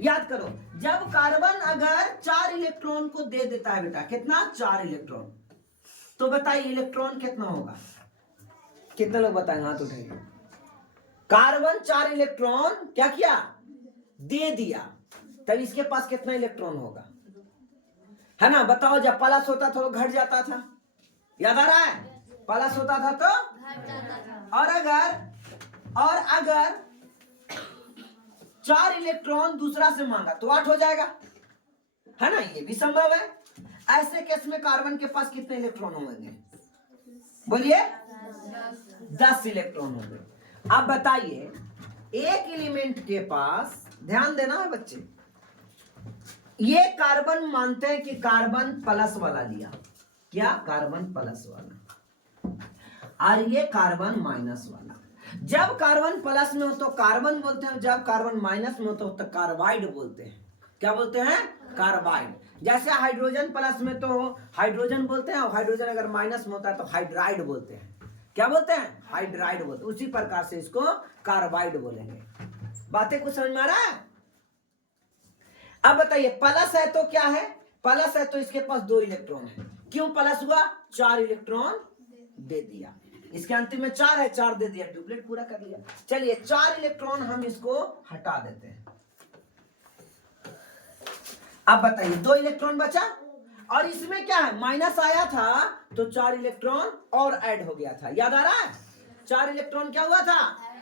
याद करो, जब कार्बन अगर 4 इलेक्ट्रॉन को दे देता है बेटा, कितना? 4 इलेक्ट्रॉन, तो बताइए इलेक्ट्रॉन कितना होगा? कितने लोग बताएंगे? हाथ उठाइए। कार्बन 4 इलेक्ट्रॉन क्या किया? दे दिया, तब इसके पास कितना इलेक्ट्रॉन होगा? है ना, बताओ। जब प्लस होता था तो घट जाता था, याद आ रहा है? प्लस होता था तो घट जाता था। और अगर 4 इलेक्ट्रॉन दूसरा से मांगा तो 8 हो जाएगा, है ना? ये भी संभव है। ऐसे केस में कार्बन के पास कितने इलेक्ट्रॉन होंगे? बोलिए। 10 इलेक्ट्रॉन होंगे। अब बताइए, एक एलिमेंट के पास, ध्यान देना है बच्चे, ये कार्बन मानते हैं कि कार्बन प्लस वाला लिया, क्या? कार्बन प्लस वाला, और ये कार्बन माइनस वाला। जब कार्बन प्लस में हो तो कार्बन बोलते हैं, जब कार्बन माइनस में हो तो कार्बाइड बोलते हैं। क्या बोलते हैं? कार्बाइड। जैसे हाइड्रोजन प्लस में तो हाइड्रोजन बोलते हैं, और हाइड्रोजन अगर माइनस में होता है तो हाइड्राइड बोलते हैं। क्या बोलते हैं? हाइड्राइड बोलते हैं। उसी प्रकार से इसको कार्बाइड बोलेंगे। बातें कुछ समझ में आ रहा है? अब बताइए, प्लस है तो क्या है? प्लस है तो इसके पास 2 इलेक्ट्रॉन है। क्यों प्लस हुआ? 4 इलेक्ट्रॉन दे दिया। इसके अंतिम में 4 है, 4 दे दिया, डुप्लेट पूरा कर लिया। चलिए 4 इलेक्ट्रॉन हम इसको हटा देते हैं। अब बताइए, 2 इलेक्ट्रॉन बचा, और इसमें क्या है? माइनस आया था तो 4 इलेक्ट्रॉन और ऐड हो गया था। याद आ रहा है? 4 इलेक्ट्रॉन क्या हुआ था?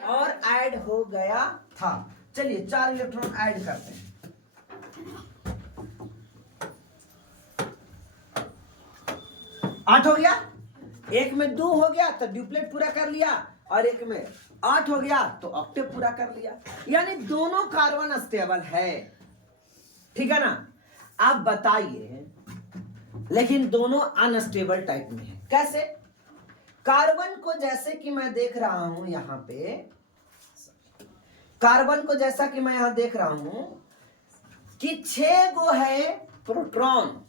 और ऐड हो गया था। चलिए 4 इलेक्ट्रॉन ऐड करते हैं। 8 हो गया। एक में 2 हो गया तो डुप्लेट पूरा कर लिया, और एक में 8 हो गया तो ऑक्टेव पूरा कर लिया। यानी दोनों कार्बन स्टेबल है, ठीक है ना? आप बताइए, लेकिन दोनों अनस्टेबल टाइप में है। कैसे? कार्बन को जैसे कि मैं देख रहा हूं यहां पे, कार्बन को जैसा कि मैं यहां देख रहा हूं कि 6 गो है प्रोटॉन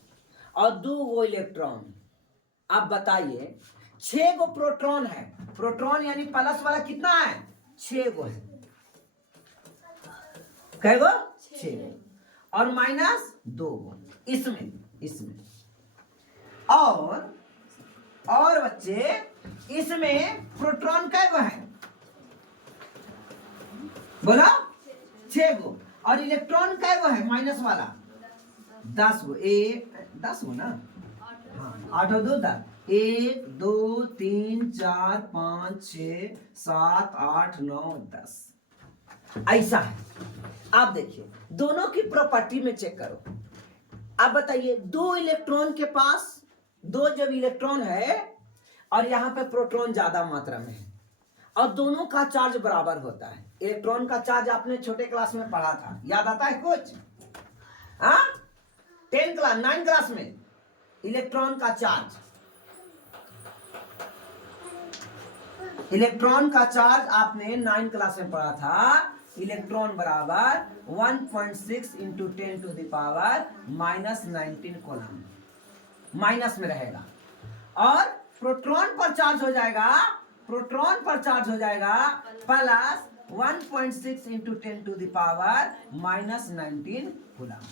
और 2 गो इलेक्ट्रॉन। आप बताइए, 6 गो प्रोटॉन है, प्रोटॉन यानी प्लस वाला कितना है? 6 गो है। कै गो? 6 गो। और माइनस 2 गो इसमें और बच्चे, इसमें प्रोटॉन कै गो है? बोला? 6 गो। और इलेक्ट्रॉन कै गो है? माइनस वाला 10 गो। 10 गो ना? हाँ, 8 और 2 10। 1 2 3 4 5 6 7 8 9 10, ऐसा है। आप देखिए, दोनों की प्रॉपर्टी में चेक करो। आप बताइए, 2 इलेक्ट्रॉन के पास, 2 जब इलेक्ट्रॉन है और यहां पे प्रोटॉन ज्यादा मात्रा में है, और दोनों का चार्ज बराबर होता है। इलेक्ट्रॉन का चार्ज आपने छोटे क्लास में पढ़ा था, याद आता है कुछ? हाँ, 10 क्लास 9 क्लास में इलेक्ट्रॉन का चार्ज, इलेक्ट्रॉन का चार्ज आपने 9 क्लास में पढ़ा था। इलेक्ट्रॉन बराबर 1.6 into 10 to the power -19 coulomb, minus में रहेगा। और प्रोटॉन पर चार्ज हो जाएगा, प्रोटॉन पर चार्ज हो जाएगा plus 1.6 into 10 to the power -19 coulomb.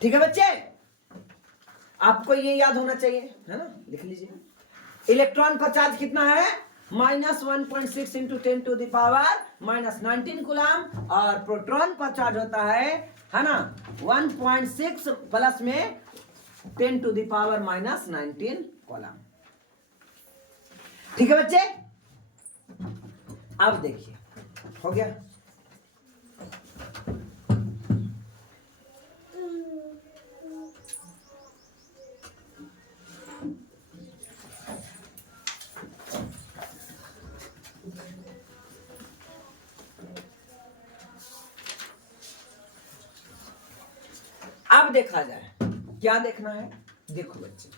ठीक है बच्चे, आपको ये याद होना चाहिए, है ना? लिख लीजिए। इलेक्ट्रॉन पर चार्ज कितना है? -1.6 into 10 to the power -19 coulomb, और प्रोटॉन पर चार्ज होता है ना, 1.6 प्लस में 10 टू द पावर -19 कूलम। ठीक है बच्चे? अब देखिए, हो गया। अब देखा जाए, क्या देखना है? देखो बच्चे,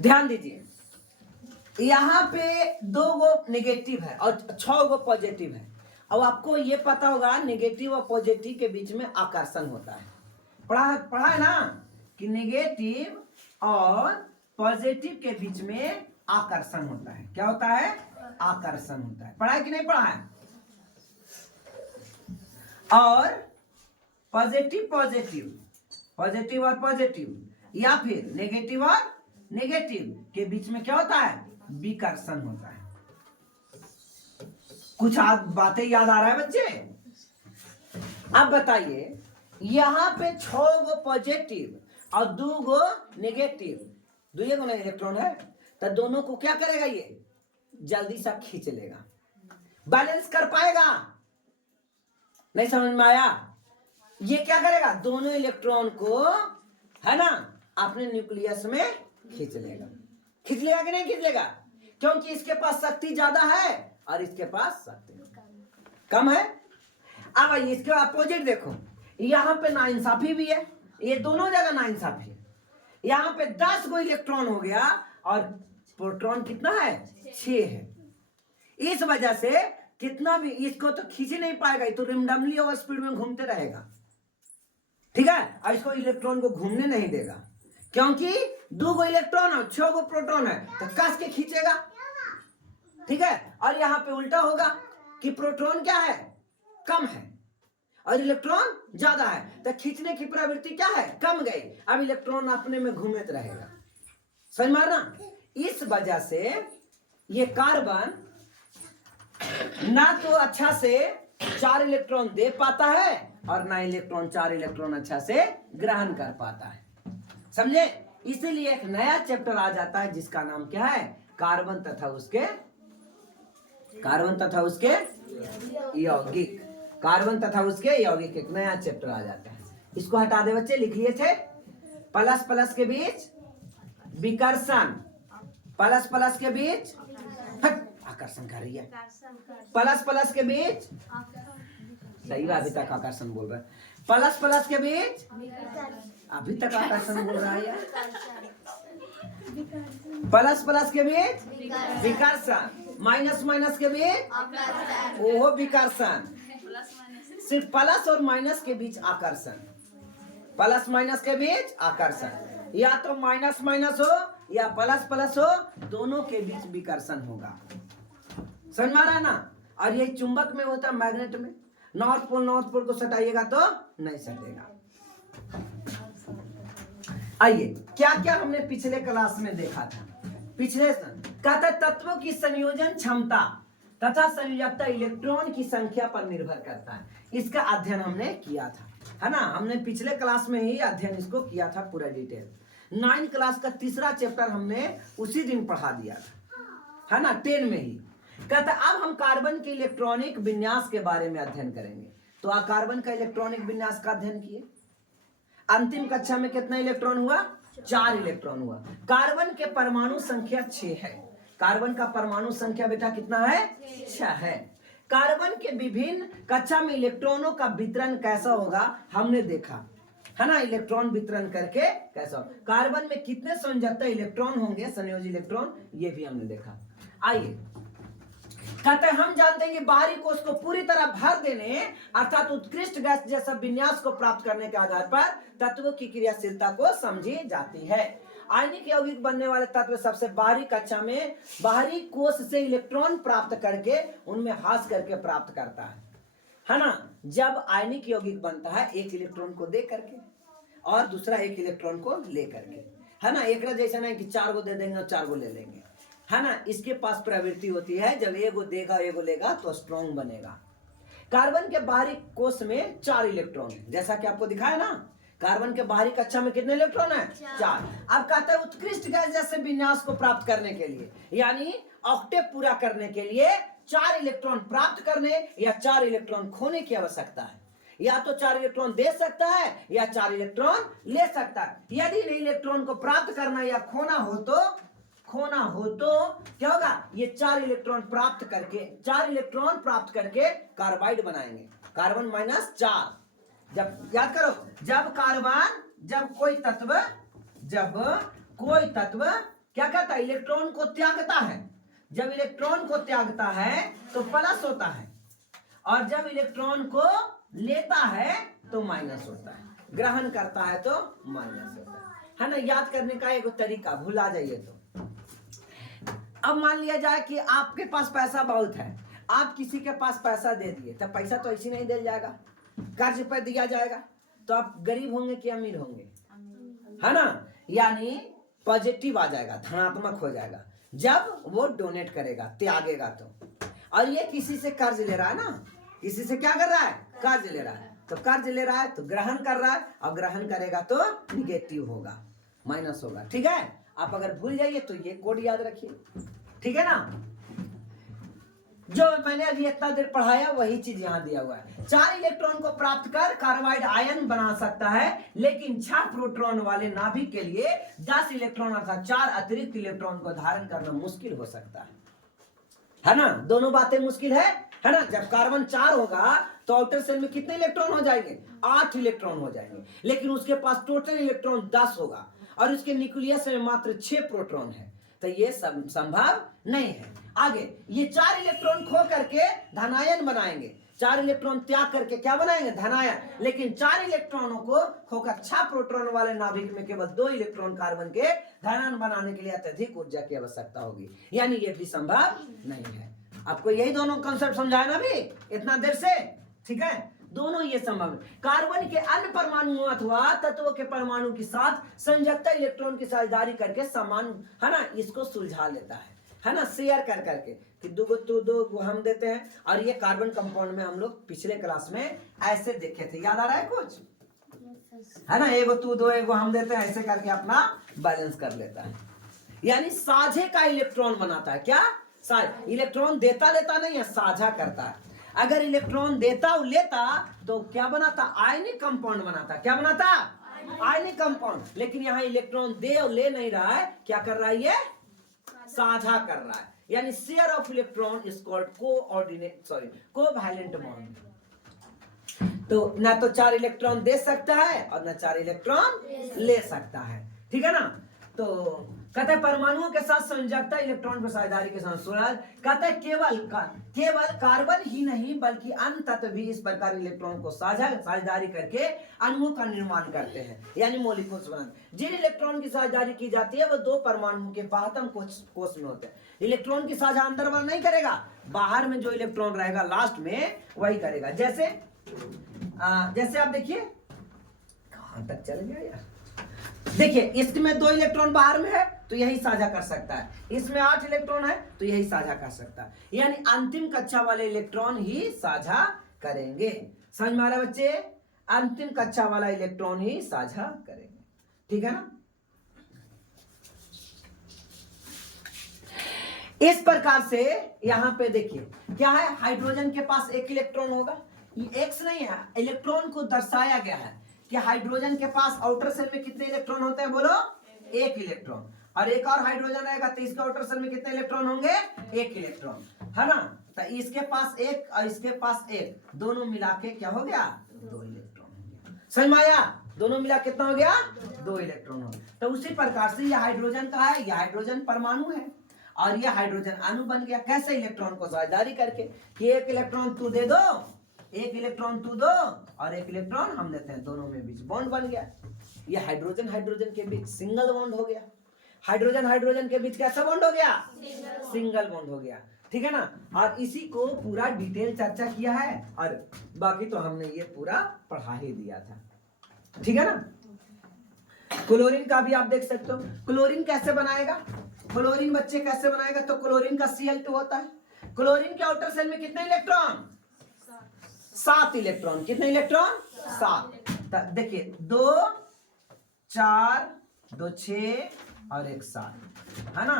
ध्यान दीजिए। यहां पे 2 गो नेगेटिव है और 6 गो पॉजिटिव है। अब आपको ये पता होगा, नेगेटिव और पॉजिटिव के बीच में आकर्षण होता है। पढ़ा है ना कि नेगेटिव और पॉजिटिव के बीच में आकर्षण होता है। क्या होता है? आकर्षण होता है। पढ़ा है कि नहीं पढ़ा है? और पॉजिटिव पॉजिटिव, पॉजिटिव और पॉजिटिव, या फिर नेगेटिव और नेगेटिव के बीच में क्या होता है? विकर्षण होता है। कुछ बातें याद आ रहा है बच्चे? अब बताइए, यहाँ पे 6 गो पॉजिटिव और 2 गो नेगेटिव, 2 गो इलेक्ट्रॉन है, तो दोनों को क्या करेगा? ये जल्दी से खींच लेगा, बैलेंस कर पाएगा? नहीं समझ में आया? ये क्या करेगा? दोनों इलेक्ट्रॉन को, है ना, अपने न्यूक्लियस में खींच लेगा। खींच लेगा कि नहीं खींच लेगा? क्योंकि इसके पास शक्ति ज्यादा है और इसके पास शक्ति कम है। अब आइए इसके अपोजिट देखो, यहाँ पे नाइंसाफी भी है, ये दोनों जगह नाइंसाफी है। यहाँ पे 10 गो इलेक्ट्रॉन हो गया और प्रोटॉन कितना है? 6 है। इस वजह से कितना भी इसको तो खींच ही नहीं पाएगा, ये तो रेंडमली ओवर स्पीड में घूमते रहेगा, ठीक है। और इसको इलेक्ट्रॉन को घूमने नहीं देगा, क्योंकि 2 गो इलेक्ट्रॉन और 6 गो प्रोटॉन है, तो कस के खींचेगा, ठीक है। और यहाँ पे उल्टा होगा कि प्रोटॉन क्या है? कम है और इलेक्ट्रॉन ज्यादा है, तो खींचने की प्रवृत्ति क्या है? कम गई। अब इलेक्ट्रॉन अपने में घूमते रहेगा, समझ मारना। इस वजह से ये कार्बन ना तो अच्छा से 4 इलेक्ट्रॉन दे पाता है और ना इलेक्ट्रॉन 4 इलेक्ट्रॉन अच्छा से ग्रहण कर पाता है, समझे। इसीलिए एक नया चैप्टर आ जाता है जिसका नाम क्या है? कार्बन तथा उसके यौगिक। कार्बन तथा उसके यौगिक एक नया चैप्टर आ जाता है। इसको हटा दे बच्चे, लिख लिए थे। प्लस प्लस के बीच विकर्षण, प्लस प्लस के बीच आकर्षण कर रही है, प्लस प्लस के बीच, सही है, अभी तक आकर्षण बोल रहा है। प्लस प्लस के बीच, अभी तक आकर्षण बोल रहा है। प्लस प्लस के बीच विकर्षण, माइनस माइनस के बीच ओहो विकर्षण। सिर्फ प्लस और माइनस के बीच आकर्षण, प्लस माइनस के बीच आकर्षण, या तो माइनस माइनस हो या प्लस प्लस हो, दोनों के बीच विकर्षण होगा, समझ में आ रहा है ना। और ये चुंबक में होता है, मैग्नेट में। नॉर्थ पोल को सटाइएगा तो नहीं सटेगा। आइए, क्या क्या हमने पिछले क्लास में देखा था? पिछले कहता तत्वों की संयोजन क्षमता तथा संयोजकता इलेक्ट्रॉन की संख्या पर निर्भर करता है। इसका अध्ययन हमने किया था, है ना। हमने पिछले क्लास में ही अध्ययन इसको किया था पूरा डिटेल। 9 क्लास का तीसरा चैप्टर हमने उसी दिन पढ़ा दिया था, है ना, 10 में ही। कहता अब हम कार्बन के इलेक्ट्रॉनिक विन्यास के बारे में अध्ययन करेंगे। तो कार्बन का इलेक्ट्रॉनिक विन्यास का अध्ययन किए। अंतिम कक्षा में कितना इलेक्ट्रॉन हुआ? 4 इलेक्ट्रॉन हुआ। कार्बन के परमाणु संख्या 6 है। कार्बन का परमाणु संख्या बेटा कितना है? 6 है। कार्बन के विभिन्न कक्षा में इलेक्ट्रॉनों का वितरण कैसा होगा हमने देखा, है ना। इलेक्ट्रॉन वितरण करके कैसा, कार्बन में कितने संयोजकता इलेक्ट्रॉन होंगे, संयोजी इलेक्ट्रॉन, ये भी हमने देखा। आइए, कहते हैं हम जानते हैं कि बाहरी कोश को पूरी तरह भर देने अर्थात उत्कृष्ट गैस जैसा विन्यास को प्राप्त करने के आधार पर तत्वों की क्रियाशीलता को समझी जाती है। आयनिक यौगिक बनने वाले तत्व सबसे बाहरी कक्षा में बाहरी कोश से इलेक्ट्रॉन प्राप्त करके उनमें हास करके प्राप्त करता है ना। जब आयनिक यौगिक बनता है, एक इलेक्ट्रॉन को दे करके और दूसरा एक इलेक्ट्रॉन को ले करके, है ना। एक जैसा नहीं कि 4 गो दे देंगे और 4 गो ले लेंगे, है ना। इसके पास प्रवृत्ति होती है, जब एगो देगा एगो लेगा तो स्ट्रॉन्ग बनेगा। कार्बन के बाहरी कोश में 4 इलेक्ट्रॉन है, जैसा कि आपको दिखाया ना। कार्बन के बाहरी कक्षा में कितने इलेक्ट्रॉन है? 4। अब कहते हैं उत्कृष्ट गैस जैसे विन्यास को प्राप्त करने के लिए, यानी ऑक्टेव पूरा करने के लिए 4 इलेक्ट्रॉन प्राप्त करने या 4 इलेक्ट्रॉन खोने की आवश्यकता है। या तो 4 इलेक्ट्रॉन दे सकता है या 4 इलेक्ट्रॉन ले सकता है। यदि इलेक्ट्रॉन को प्राप्त करना या खोना हो तो क्या होगा? ये 4 इलेक्ट्रॉन प्राप्त करके कार्बाइड बनाएंगे, कार्बन माइनस 4। जब याद करो, जब कोई तत्व क्या करता है? इलेक्ट्रॉन को त्यागता है। जब इलेक्ट्रॉन को त्यागता है तो प्लस होता है, और जब इलेक्ट्रॉन को लेता है तो माइनस होता है, ग्रहण करता है तो माइनस होता है ना। याद करने का एक तरीका, भूला जाइए तो। अब मान लिया जाए कि आपके पास पैसा बहुत है, आप किसी के पास पैसा दे दिए, तो पैसा तो ऐसे नहीं दिया जाएगा, कर्ज पर दिया जाएगा। तो आप गरीब होंगे कि अमीर होंगे, है ना। यानी पॉजिटिव आ जाएगा, धनात्मक हो जाएगा जब वो डोनेट करेगा, त्यागेगा तो। और ये किसी से कर्ज ले रहा है ना, किसी से क्या कर रहा है, कर्ज ले रहा है, तो कर्ज ले रहा है तो ग्रहण कर रहा है, और ग्रहण करेगा तो निगेटिव होगा, माइनस होगा। ठीक है, आप अगर भूल जाइए तो ये कोड याद रखिए, ठीक है ना। जो मैंने अभी इतना देर पढ़ाया वही चीज यहाँ दिया हुआ है। 4 इलेक्ट्रॉन को प्राप्त कर कार्बाइड आयन बना सकता है, लेकिन 6 प्रोटॉन वाले नाभिक के लिए 10 इलेक्ट्रॉन अर्थात 4 अतिरिक्त इलेक्ट्रॉन को धारण करना मुश्किल हो सकता है ना। दोनों बातें मुश्किल है ना। जब कार्बन 4 होगा तो आउटर सेल में कितने इलेक्ट्रॉन हो जाएंगे, 8 इलेक्ट्रॉन हो जाएंगे, लेकिन उसके पास टोटल इलेक्ट्रॉन 10 होगा और उसके न्यूक्लियस में मात्र 6 प्रोटॉन है, तो ये संभव नहीं है। आगे ये 4 इलेक्ट्रॉन खो करके धनायन बनाएंगे, 4 इलेक्ट्रॉन त्याग करके क्या बनाएंगे, धनायन। लेकिन 4 इलेक्ट्रॉनों को खोकर 6 प्रोटॉन वाले नाभिक में केवल 2 इलेक्ट्रॉन कार्बन के धनायन बनाने के लिए अत्यधिक ऊर्जा की आवश्यकता होगी, यानी ये भी संभव नहीं है। आपको यही दोनों कंसेप्ट समझाया ना भी इतना देर से, ठीक है। दोनों ये संभव है। कार्बन के अन्य परमाणुओं अथवा तत्वों के परमाणु के साथ संयोजकता इलेक्ट्रॉन की साझेदारी करके समान, है ना, इसको सुलझा लेता है ना, शेयर कर करके कि 2 तू 2 हम देते हैं। और ये कार्बन कंपाउंड में हम लोग पिछले क्लास में ऐसे देखे थे, याद आ रहा है कुछ, है ना, 1 तू 2 1 हम देते हैं, ऐसे करके अपना बैलेंस कर लेता है, यानी साझे का इलेक्ट्रॉन बनाता है। क्या, इलेक्ट्रॉन देता लेता नहीं है, साझा करता है। अगर इलेक्ट्रॉन देता और लेता तो क्या बनाता, आयनिक कंपाउंड बनाता। क्या बनाता, आयनिक कंपाउंड। लेकिन यहाँ इलेक्ट्रॉन दे और ले नहीं रहा है, क्या कर रहा है, ये साझा कर रहा है, यानी share of electron is called covalent bond. तो ना तो 4 इलेक्ट्रॉन दे सकता है और ना 4 इलेक्ट्रॉन ले सकता है, ठीक है ना। तो कहते हैं परमाणुओं के साथ संयोजकता इलेक्ट्रॉन की साझेदारी के साथ कहते हैं केवल कार्बन ही नहीं बल्कि अन्य तत्व भी इस प्रकार इलेक्ट्रॉन को साझेदारी करके अणुओं का निर्माण करते हैं, यानी मॉलिक्यूल्स बनाते। जिन इलेक्ट्रॉन की साझेदारी की जाती है वो 2 परमाणुओं के बाह्यतम कोश में होते हैं। इलेक्ट्रॉन की साझा अंदर वाला नहीं करेगा, बाहर में जो इलेक्ट्रॉन रहेगा लास्ट में वही करेगा। जैसे आप देखिए, कहां तक चल गया यार, देखिए इसमें 2 इलेक्ट्रॉन बाहर में है तो यही साझा कर सकता है, इसमें 8 इलेक्ट्रॉन है तो यही साझा कर सकता है, यानी अंतिम कक्षा वाले इलेक्ट्रॉन ही साझा करेंगे। समझ में आ रहा है बच्चे, अंतिम कक्षा वाला इलेक्ट्रॉन ही साझा करेंगे, ठीक है ना। इस प्रकार से यहां पे देखिए क्या है, हाइड्रोजन के पास 1 इलेक्ट्रॉन होगा, ये एक्स नहीं है, इलेक्ट्रॉन को दर्शाया गया है कि हाइड्रोजन के पास आउटर सेल में कितने इलेक्ट्रॉन होते हैं, बोलो 1 इलेक्ट्रॉन। और एक और हाइड्रोजन रहेगा तो इसके आउटर सेल में कितने इलेक्ट्रॉन होंगे, 1 इलेक्ट्रॉन, है ना। तो इसके पास 1 और इसके पास 1, दोनों मिला के क्या हो गया, 2 इलेक्ट्रॉन हो गया। समझ में आया, दोनों मिला कितना हो गया, 2 इलेक्ट्रॉन हो गया। तो उसी प्रकार से यह हाइड्रोजन का है, यह हाइड्रोजन परमाणु है और यह हाइड्रोजन अणु बन गया। कैसे, इलेक्ट्रॉन को साझेदारी करके कि 1 इलेक्ट्रॉन तू दे दो, 1 इलेक्ट्रॉन तू दो और 1 इलेक्ट्रॉन हम देते हैं, दोनों में बीच बॉन्ड बन गया। ये हाइड्रोजन के बीच सिंगल बॉन्ड हो गया। हाइड्रोजन के बीच कैसा बॉन्ड हो गया, सिंगल बॉन्ड हो गया, ठीक है ना। और इसी को पूरा डिटेल चर्चा किया है और बाकी तो हमने ये पूरा पढ़ा ही दिया था, ठीक है ना। क्लोरीन का भी आप देख सकते हो, क्लोरीन कैसे बनाएगा, क्लोरीन बच्चे कैसे बनाएगा, तो क्लोरीन का Cl2 होता है। क्लोरीन के आउटर सेल में कितने इलेक्ट्रॉन, 7 इलेक्ट्रॉन। कितने इलेक्ट्रॉन, 7। देखिए 2 4 2 6 और 1 7, है ना।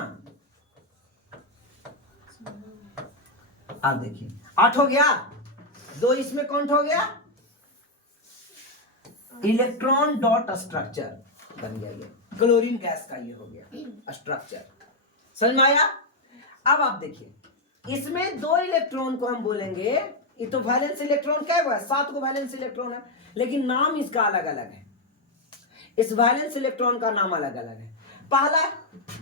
आप देखिए 8 हो गया, 2 इसमें काउंट हो गया, इलेक्ट्रॉन डॉट स्ट्रक्चर बन गया। ये क्लोरीन गैस का ये हो गया स्ट्रक्चर, समझ में आया। अब आप देखिए इसमें 2 इलेक्ट्रॉन को हम बोलेंगे, ये तो वैलेंस इलेक्ट्रॉन क्या है, 7 को वैलेंस इलेक्ट्रॉन है, लेकिन नाम इसका अलग अलग है। इस वैलेंस इलेक्ट्रॉन का नाम अलग अलग है। पहला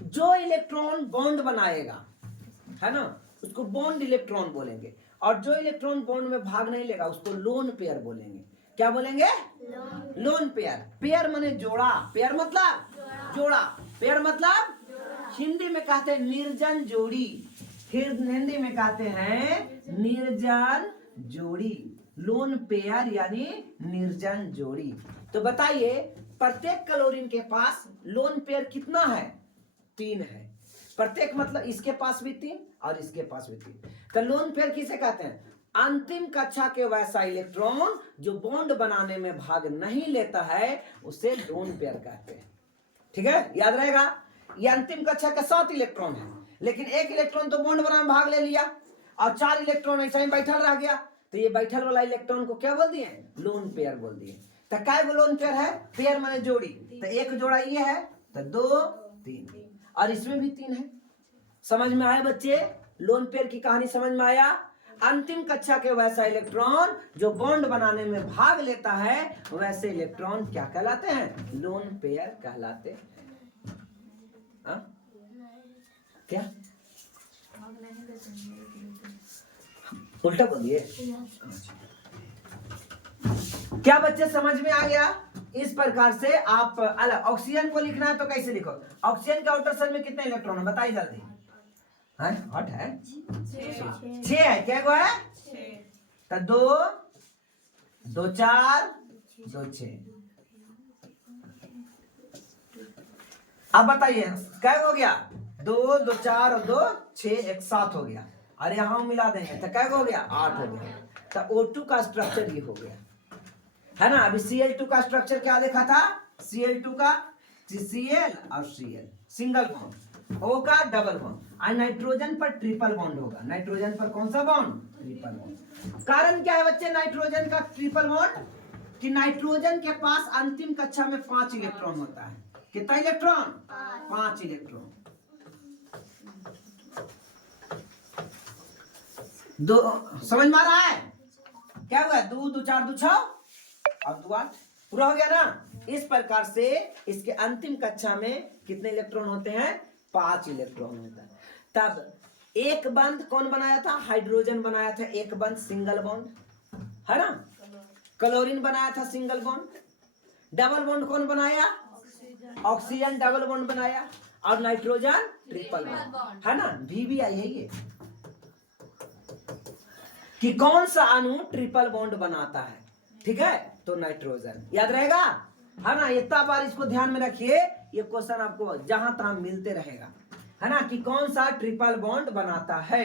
जो इलेक्ट्रॉन बॉन्ड बनाएगा, है ना, उसको बॉन्ड इलेक्ट्रॉन बोलेंगे, और जो इलेक्ट्रॉन बॉन्ड में भाग नहीं लेगा उसको लोन पेयर बोलेंगे। क्या बोलेंगे, लोन पेयर। पेयर माने जोड़ा, पेयर मतलब जोड़ा, पेयर मतलब हिंदी में कहते हैं निर्जन जोड़ी, हिंदी में कहते हैं निर्जन जोड़ी, लोन पेयर यानी निर्जन जोड़ी। तो बताइए प्रत्येक क्लोरीन के पास लोन पेयर कितना है? 3 है। प्रत्येक मतलब इसके पास भी 3 और इसके पास भी 3। तो लोन पेयर किसे कहते हैं? अंतिम कक्षा के वैसा इलेक्ट्रॉन जो बॉन्ड बनाने में भाग नहीं लेता है उसे लोन पेयर कहते हैं। ठीक है, याद रहेगा। ये अंतिम कक्षा का 7 इलेक्ट्रॉन है, लेकिन एक इलेक्ट्रॉन तो बॉन्ड बनाने में भाग ले लिया और 4 इलेक्ट्रॉन ऐसा ही बैठल रह गया, तो ये बैठल वाला इलेक्ट्रॉन को क्या बोल दिए? लोन पेयर बोल दिए। तो काय गो लोन पेयर है? पेयर माने जोड़ी, तो एक जोड़ा ये है, तो 2 3 और इसमें भी 3 है। समझ में आया बच्चे? लोन पेयर की कहानी समझ में आया? अंतिम कक्षा के वैसा इलेक्ट्रॉन जो बॉन्ड बनाने में भाग लेता है वैसे इलेक्ट्रॉन क्या कहलाते हैं? लोन पेयर कहलाते हैं। क्या उल्टा बोलिए? क्या बच्चे समझ में आ गया? इस प्रकार से आप अलग ऑक्सीजन को लिखना है तो कैसे लिखो? ऑक्सीजन के आउटर शेल में कितने इलेक्ट्रॉन है बताइए जल्दी। है 8 है, 6 है। क्या गो है? तो 2 2 4 2 6। अब बताइए क्या हो गया? 2 2 4 और 2 6 एक साथ हो गया, और यहां मिला देंगे तो क्या हो गया? 8 हो गया। तो O2 का स्ट्रक्चर ये हो गया, है ना। अभी Cl2 का स्ट्रक्चर क्या देखा था? Cl2 का Cl और Cl सिंगल बॉन्ड, O का डबल बॉन्ड, और नाइट्रोजन पर ट्रिपल बॉन्ड होगा। नाइट्रोजन पर कौन सा बॉन्ड? Triple bond. कारण क्या है बच्चे नाइट्रोजन का ट्रिपल बॉन्ड? कि नाइट्रोजन के पास अंतिम कक्षा में 5 इलेक्ट्रॉन होता है। कितना इलेक्ट्रॉन? 5 इलेक्ट्रॉन। दो समझ में आ रहा है? क्या हुआ? 2 2 4 2 6 और 2 8 पूरा हो गया ना। इस प्रकार से इसके अंतिम कक्षा में कितने इलेक्ट्रॉन होते हैं? 5 इलेक्ट्रॉन होता है। तब एक बंध कौन बनाया था? हाइड्रोजन बनाया था एक बंध, सिंगल बॉन्ड, है ना। क्लोरीन बनाया था सिंगल बॉन्ड। डबल बॉन्ड कौन बनाया? ऑक्सीजन डबल बॉन्ड बनाया, और नाइट्रोजन ट्रिपल बॉन्ड, है ना। VBI है ये कि कौन सा अणु ट्रिपल बॉन्ड बनाता है। ठीक है, तो नाइट्रोजन। याद रहेगा, है ना। इतना बार इसको ध्यान में रखिए, ये क्वेश्चन आपको जहां तहां मिलते रहेगा, है ना। कि कौन सा ट्रिपल बॉन्ड बनाता है,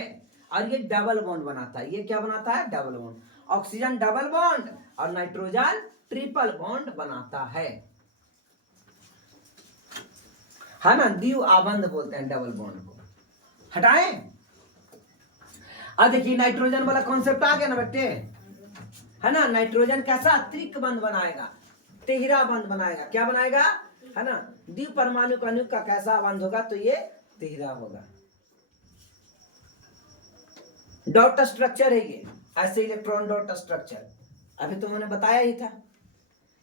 और ये डबल बॉन्ड बनाता है। ये क्या बनाता है? Double bond. Oxygen double bond और नाइट्रोजन ट्रिपल बॉन्ड बनाता है ना। द्विव आबंध बोलते हैं डबल बॉन्ड को। हटाएं। अब देखिए नाइट्रोजन वाला कॉन्सेप्ट आ गया ना बेटे, है ना। नाइट्रोजन कैसा? त्रिक बंध बनाएगा, तिहरा बंध बनाएगा। क्या बनाएगा? है ना। द्विव परमाणु अणु का कैसा बंध होगा? तो ये तिहरा होगा। डॉट स्ट्रक्चर है ये, ऐसे इलेक्ट्रॉन डॉट स्ट्रक्चर। अभी तो मैंने बताया ही था।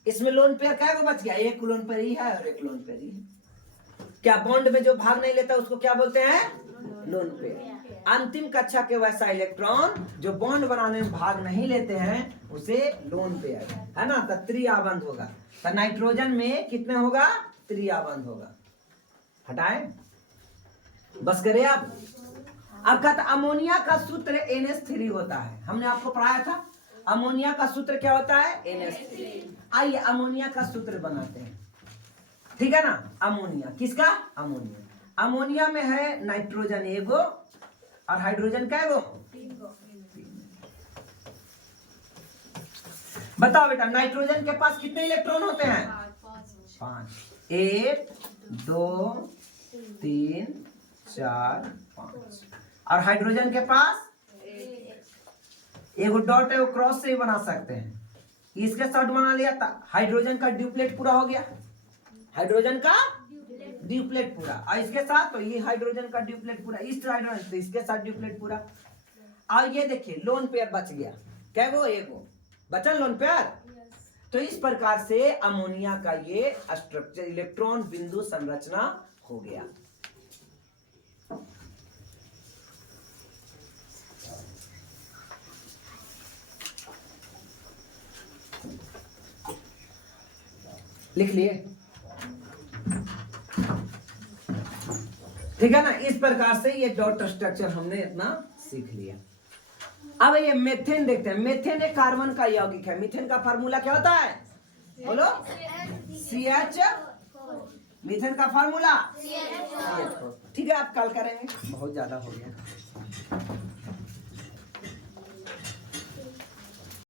इसमें लोन पेयर क्या बच गया? एक लोन पेयर ही है और एक लोन पेयर ही है। क्या बॉन्ड में जो भाग नहीं लेता उसको क्या बोलते हैं? Lone pair. अंतिम कक्षा के वैसा इलेक्ट्रॉन जो बॉन्ड बनाने में भाग नहीं लेते हैं उसे लोन पेयर, है ना। तो त्रिआबंध होगा। तो नाइट्रोजन में कितने होगा? त्रिआबंध होगा। हटाएं, बस करें आप। अब कहता अमोनिया का सूत्र NH3 होता है। हमने आपको पढ़ाया था अमोनिया का सूत्र क्या होता है? NH3। आइए अमोनिया का सूत्र बनाते हैं। ठीक है ना। अमोनिया किसका? अमोनिया। अमोनिया में है नाइट्रोजन एगो और हाइड्रोजन क्या गो? 3 गो। बताओ बेटा नाइट्रोजन के पास कितने इलेक्ट्रॉन होते हैं? 5। 1 2 3 4 5। और हाइड्रोजन के पास एगो डॉट है, वो क्रॉस से ही बना सकते हैं। इसके साथ बना लिया था, हाइड्रोजन का ड्यूप्लेट पूरा हो गया। हाइड्रोजन का ड्यूप्लेट पूरा, और इसके साथ तो ये हाइड्रोजन का ड्यूप्लेट पूरा, इस हाइड्रोजन तो इसके साथ ड्यूप्लेट पूरा। और ये देखिए लोन पेयर बच गया। क्या वो? एगो बचन लोन पेयर। तो इस प्रकार से अमोनिया का ये स्ट्रक्चर इलेक्ट्रॉन बिंदु संरचना हो गया। लिख लिए? ठीक है ना। इस प्रकार से ये डॉट स्ट्रक्चर हमने इतना सीख लिया। अब ये मेथेन देखते हैं। मेथेन एक कार्बन का यौगिक है। मीथेन का फार्मूला क्या होता है? बोलो CH, मीथेन का फार्मूला CH4। ठीक है, आप कल करेंगे, बहुत ज्यादा हो गया।